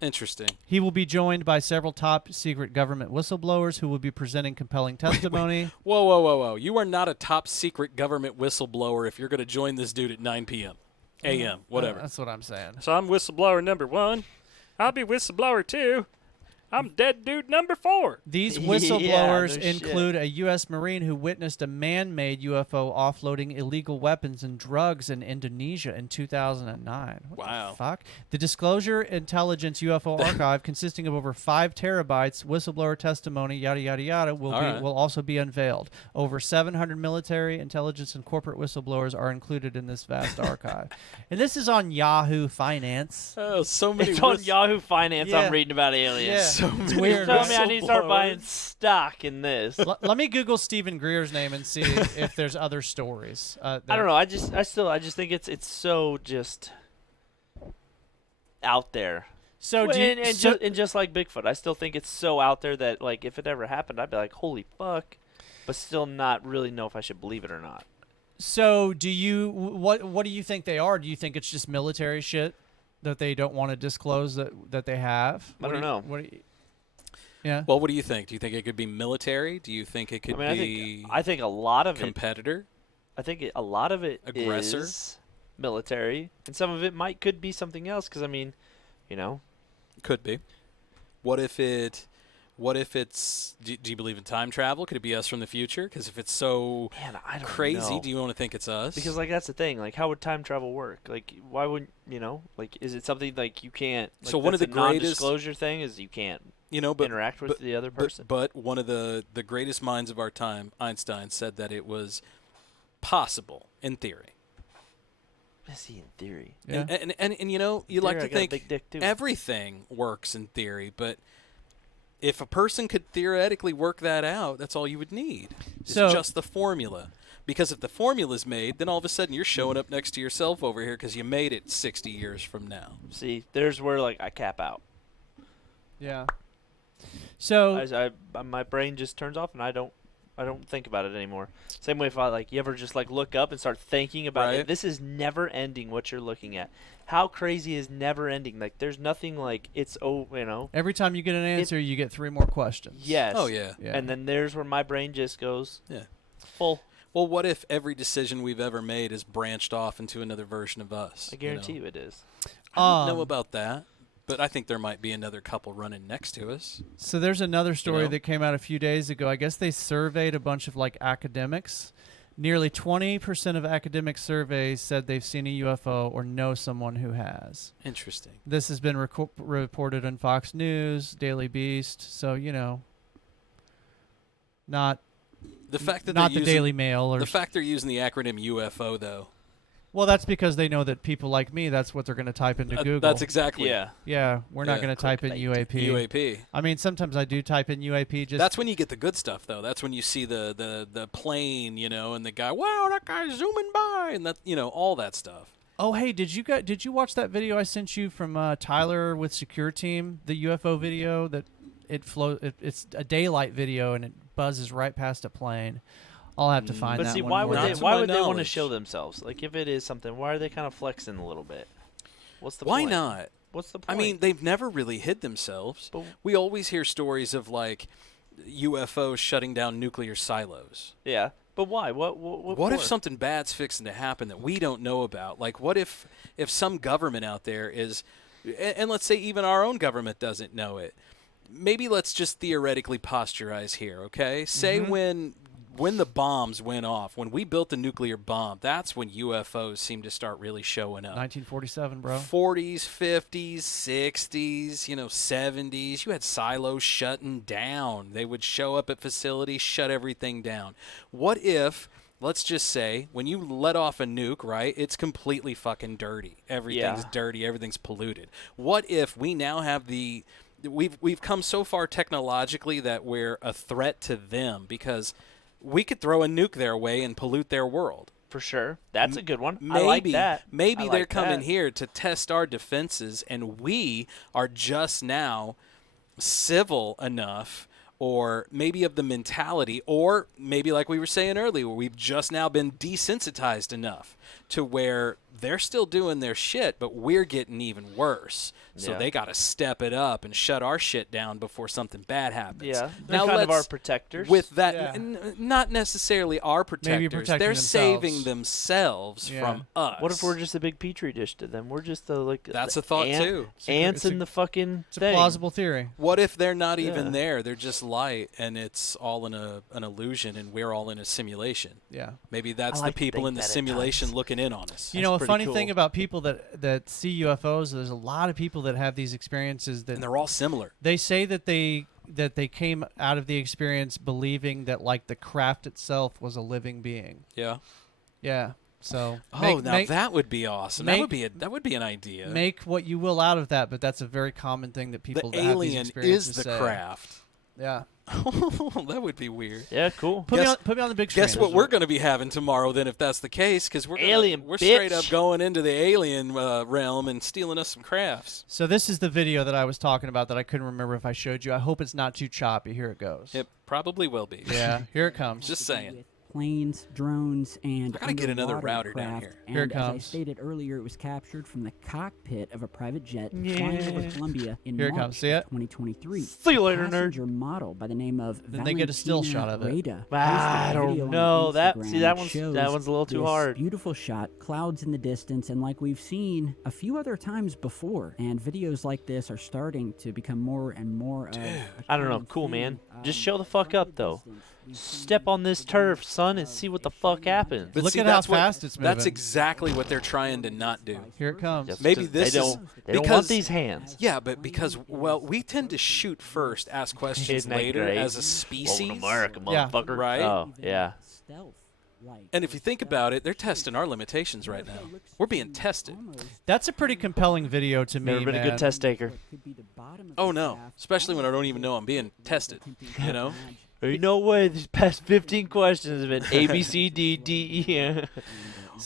Interesting. He will be joined by several top-secret government whistleblowers who will be presenting compelling testimony. Whoa. You are not a top-secret government whistleblower if you're going to join this dude at 9 p.m. a.m., whatever. That's what I'm saying. So I'm whistleblower number 1. I'll be whistleblower 2. I'm dead dude number 4. These whistleblowers include a U.S. Marine who witnessed a man-made UFO offloading illegal weapons and drugs in Indonesia in 2009. What the fuck? The Disclosure Intelligence UFO Archive, consisting of over 5 terabytes, whistleblower testimony, yada, yada, yada, will also be unveiled. Over 700 military, intelligence, and corporate whistleblowers are included in this vast archive. And this is on Yahoo Finance. Oh, so many. It's on Yahoo Finance. I'm reading about aliens. Yeah. It's weird. Tell me I need to start buying stock in this. Let me Google Stephen Greer's name and see if there's other stories. I don't know. I just think it's so just out there. So just like Bigfoot, I still think it's so out there that like if it ever happened, I'd be like, holy fuck, but still not really know if I should believe it or not. So what do you think they are? Do you think it's just military shit that they don't want to disclose that they have? I don't know. Yeah. Well, what do you think? Do you think it could be military? Do you think it could be? I think a lot of competitor. I think a lot of it aggressor, is military, and some of it could be something else. Because I mean, could be. What if it's? Do you believe in time travel? Could it be us from the future? Because if it's so crazy, do you want to think it's us? Because that's the thing. Like, how would time travel work? Like, why wouldn't Like, is it something like you can't? Like, so one of the greatest non-disclosure thing is you can't. Interact with the other person. But one of the greatest minds of our time, Einstein, said that it was possible in theory. I see in theory. Yeah. And you like to think everything works in theory, but if a person could theoretically work that out, that's all you would need. It's just the formula. Because if the formula's made, then all of a sudden you're showing up next to yourself over here because you made it 60 years from now. See, there's where I cap out. Yeah. So my brain just turns off and I don't think about it anymore. Same way if you ever just look up and start thinking about it. This is never ending what you're looking at. How crazy is never ending? Like there's nothing it's every time you get an answer you get 3 more questions. Yes. Oh yeah. And then there's where my brain just goes full. Well, what if every decision we've ever made is branched off into another version of us? I guarantee you it is. I don't know about that. But I think there might be another couple running next to us. So there's another story that came out a few days ago. I guess they surveyed a bunch of academics. Nearly 20% of academic surveys said they've seen a UFO or know someone who has. Interesting. This has been reported on Fox News, Daily Beast. So not the fact that not the Daily Mail or the fact they're using the acronym UFO though. Well, that's because they know that people like me, that's what they're going to type into Google. That's exactly. Yeah, we're not going to type in UAP. UAP. I mean, sometimes I do type in UAP. That's when you get the good stuff, though. That's when you see the plane, and the guy, wow, that guy's zooming by, and that, all that stuff. Oh, hey, did you watch that video I sent you from Tyler with Secure Team, the UFO video that it's a daylight video and it buzzes right past a plane. I'll have to find But that see, one why for would you. they? Not to Why my would they want to knowledge. show themselves? Like, if it is something, why are they kind of flexing a little bit? What's the Why point? not? What's the point? I mean, they've never really hid themselves. But- We always hear stories of like UFOs shutting down nuclear silos. yeah, but why? What What if for? something bad's fixing to happen that we don't know about? Like, what if some government out there is, and let's say even our own government doesn't know it. Maybe let's just theoretically posturize here, okay? Say when the bombs went off, when we built the nuclear bomb, that's when UFOs seemed to start really showing up. 1947, bro. 40s, 50s, 60s, 70s. You had silos shutting down. They would show up at facilities, shut everything down. What if, let's just say, when you let off a nuke, right, it's completely fucking dirty. Everything's dirty. Everything's polluted. What if we now have we've come so far technologically that we're a threat to them because we could throw a nuke their way and pollute their world. For sure. That's a good one. Maybe, I like that. Maybe I they're like coming that. here to test our defenses, and we are just now civil enough, or maybe of the mentality, or maybe like we were saying earlier, we've just now been desensitized enough to where they're still doing their shit, but we're getting even worse. So Yeah. they got to step it up and shut our shit down before something bad happens. Yeah. They're Now kind of our let's- protectors. With that, Yeah. not necessarily our Maybe protectors. protecting They're saving themselves. themselves Yeah. from us. What if we're just a big petri dish to them? We're just the That's the a thought, too. Ants It's a- in the fucking It's a thing. plausible theory. What if they're not even Yeah. there? They're just light, and it's all an illusion, and we're all in a simulation. Yeah. Maybe that's like the to people think in the that at simulation times. looking in on us. You know, a pretty funny cool. thing about people that see UFOs, there's a lot of people that have these experiences that And they're all similar. they say that they came out of the experience believing that like the craft itself was a living being. Yeah. Yeah. So Oh, that would be awesome. make- that would be an idea. make what you will out of that, but that's a very common thing that people the that have these alien experiences is the say. craft. Yeah. That would be weird. Yeah, cool. Put me on the big screen. Guess what we're going to be having tomorrow then, if that's the case? Because we're Alien, straight bitch. up going into the alien realm and stealing us some crafts. So this is the video that I was talking about that I couldn't remember if I showed you. I hope it's not too choppy. Here it goes. It probably will be. Yeah, here it comes. Just saying. Planes, drones, and I gotta get another underwater router down craft. here. Here it And as I comes. stated earlier, it was captured from the cockpit of a private jet Yeah. flying over Columbia in Here it March comes. See it? 2023. See you later, nerd. Passenger model by the name of Then they get a still Valentina shot of it. Rada I posted a don't video on know. That Instagram one's shows a little too this hard. Beautiful shot, clouds in the distance, and like we've seen a few other times before. And videos like this are starting to become more and more. I don't know. Cool, man. Just show the fuck up, though. Step on this turf, son, and see what the fuck happens. But Look see, at how that's what- fast it's That's moving. exactly what they're trying to not do. Here it comes. Just- Maybe just- this they is don't, they don't because- want these hands. Yeah, but because, well, we tend to shoot first, ask questions Isn't that later great? as a species. Over to America, Yeah. motherfucker. Right? Oh, yeah. And if you think about it, they're testing our limitations right now. We're being tested. That's a pretty compelling video to me, Never been a man. good test taker. Oh, no. Especially when I don't even know I'm being tested, you know? Ain't no way these past 15 questions have been A, B, C, D, D, E.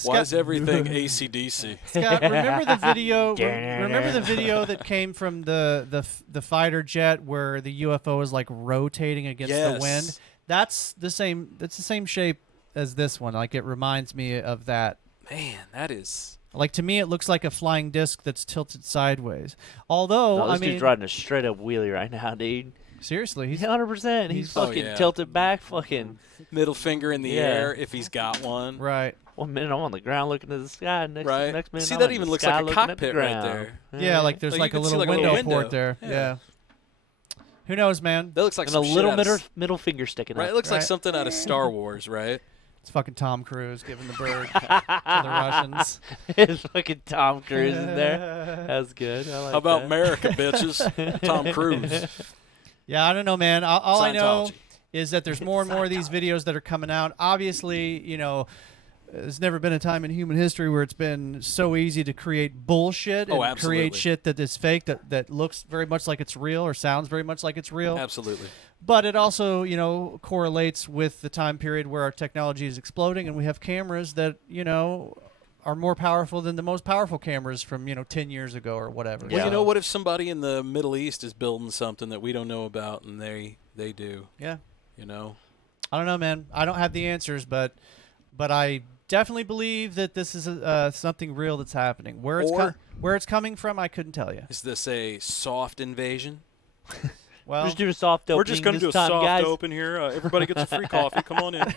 Why is everything AC/DC? Scott, remember the video? Remember the video that came from the fighter jet where the UFO is like rotating against the wind? Yes. That's the same. That's the same shape as this one. Like it reminds me of that. Man, that is... Like to me, it looks like a flying disc that's tilted sideways. Although, No, I this mean, dude's riding a straight up wheelie right now, dude. seriously, he's 100%. He's Oh, fucking yeah. tilted back, fucking. Middle finger in the Yeah. air if he's got one. right. 1 minute I'm on the ground looking at the sky. Next Right. minute See, I'm that in even the looks sky like a looking at the cockpit right ground. there. Yeah, like there's Like, like you a can see little like a little window port window. there. Yeah. Yeah. Who knows, man? That looks like And some a shit little out of middle finger sticking Right, up. it looks like Right. something out of Star Wars, right? It's fucking Tom Cruise giving the bird to the Russians. It's fucking Tom Cruise in there. That's good. I like How about that. America, bitches? Tom Cruise. Yeah, I don't know, man. All I know Scientology. is that there's more and more of these videos that are coming out. Obviously, you know, there's never been a time in human history where it's been so easy to create bullshit and absolutely. create shit that is fake, that looks very much like it's real or sounds very much like it's real. Absolutely. But it also, you know, correlates with the time period where our technology is exploding and we have cameras that, you know, are more powerful than the most powerful cameras from, 10 years ago or whatever. Well, Yeah. you know, what if somebody in the Middle East is building something that we don't know about and they do, Yeah. you know? I don't know, man. I don't have the answers, but I definitely believe that this is something real that's happening. Where it's coming from, I couldn't tell you. Is this a soft invasion? Well, just do a soft opening. We're just going to do a time, soft guys. open here. Everybody gets a free coffee. Come on in.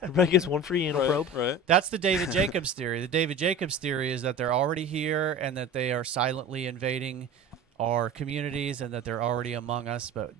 Everybody gets one free anal probe. Right. That's the David Jacobs theory. The David Jacobs theory is that they're already here and that they are silently invading our communities and that they're already among us, but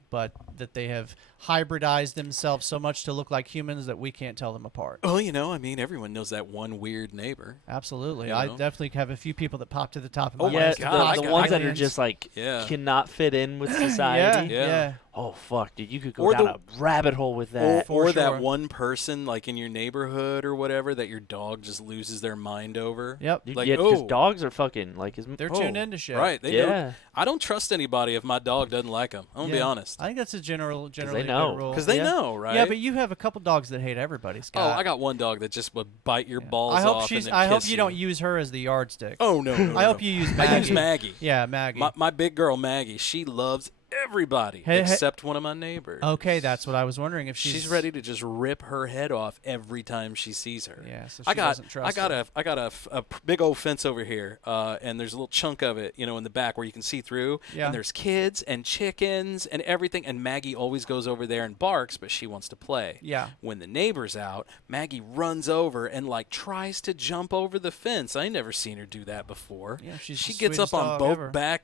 that they have hybridized themselves so much to look like humans that we can't tell them apart. Well, I mean, everyone knows that one weird neighbor. Absolutely. You I know? definitely have a few people that pop to the top of my Yeah, list. the ones that are just like cannot fit in with society. Yeah. Oh fuck, dude, you could go down a rabbit hole with that. Or that one person, like in your neighborhood or whatever, that your dog just loses their mind over. Yep. Dude, Like, yeah, because dogs are fucking like they're tuned into shit. Right. They Yeah. know. I don't trust anybody if my dog doesn't like them. I'm gonna be honest. I think that's a generally they good know. rule. Because they know, right? Yeah, but you have a couple dogs that hate everybody, Scott. Oh, I got one dog that just would bite your balls I hope off she's. and then I hope kiss you don't use her as the yardstick. Oh no! I hope you use Maggie. I use Maggie. Yeah, Maggie. My big girl Maggie. She loves everybody except one of my neighbors. Okay, that's what I was wondering if she's ready to just rip her head off every time she sees her. Yeah, so she doesn't trust her. I got a big old fence over here, and there's a little chunk of it, in the back where you can see through. Yeah. And there's kids and chickens and everything, and Maggie always goes over there and barks, but she wants to play. Yeah. When the neighbor's out, Maggie runs over and tries to jump over the fence. I ain't never seen her do that before. Yeah, she gets up on both back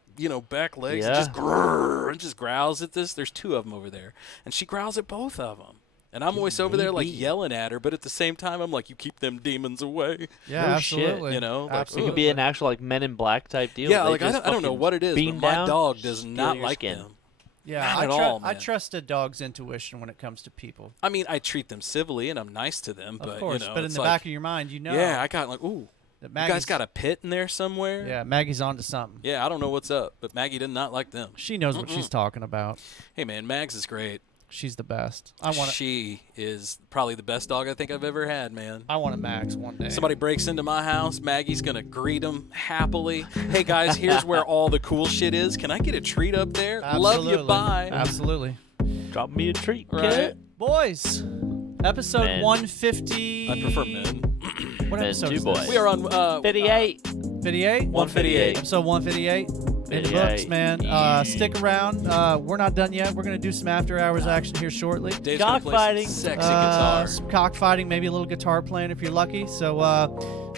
legs and just grrr, and just growls at this. There's two of them over there, and she growls at both of them. And I'm always over there yelling at her, but at the same time I'm like, you keep them demons away. Yeah, absolutely. It could be an actual Men in Black type deal. Yeah, I don't know what it is, but my dog does not like skin. them. Yeah, Not at all, man. I trust a dog's intuition when it comes to people. I mean, I treat them civilly and I'm nice to them, but Of course, but in it's the back of your mind, you know. Yeah, I got ooh. You guys Maggie's got a pit in there somewhere? Yeah, Maggie's onto something. Yeah, I don't know what's up, but Maggie did not like them. She knows what she's talking about. Hey, man, Mags is great. She's the best. She is probably the best dog I think I've ever had, man. I want a Max one day. Somebody breaks into my house, Maggie's going to greet them happily. Hey, guys, here's where all the cool shit is. Can I get a treat up there? Absolutely. Love you, bye. Absolutely. Drop me a treat, Right. kid. Boys, episode Men. 150. I prefer men. What Men, episode two is this? boys. We are on 58. 58? 158. Episode 158. In the books, man. Stick around. We're not done yet. We're going to do some after-hours action here shortly. Dave's gonna play some Cockfighting. sexy guitar. Some cockfighting, maybe a little guitar playing if you're lucky. So,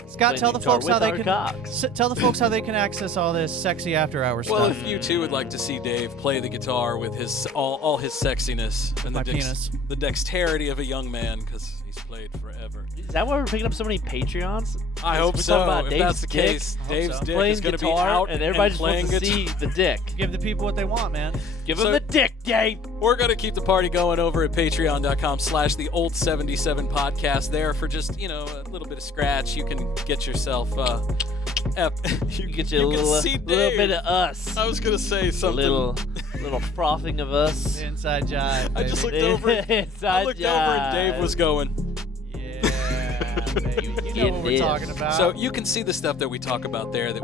Scott, Playing tell the guitar folks how with they our can cocks. tell the folks how they can access all this sexy after-hours Well, stuff. if you too would like to see Dave play the guitar with his all his sexiness and my penis. the dexterity of a young man, because he's played forever. Is that why we're picking up so many Patreons? I hope We're so. talking about If Dave's that's the dick, case, Dave's dick playing is going to be guitar, out and everybody just playing wants to guitar. see the dick. Give the people what they want, man. Give So- him the dick, Dave. We're going to keep the party going over at patreon.com/the old77 podcast. There for just, a little bit of scratch. You can get yourself, You get you a can little, see little Dave. bit of us. I was going to say A something. little frothing of us. Inside jive. I just baby. looked over. Inside I looked over and Dave jive. was going. Yeah, baby. You know what we're It talking is. about. So you can see the stuff that we talk about there that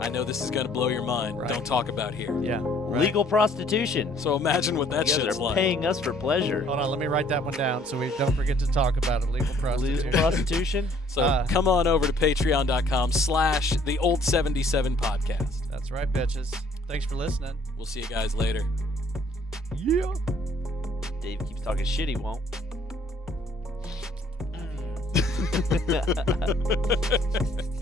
I know this is going to blow your mind. Right. Don't talk about here. yeah. Right. Legal prostitution. So imagine what that You guys shit's are like. paying us for pleasure. Hold on, let me write that one down so we don't forget to talk about it. Legal prostitution. Legal prostitution. So come on over to patreon.com/the old77 podcast. That's right, bitches. Thanks for listening. We'll see you guys later. Yeah. Dave keeps talking shit, he won't. Mm.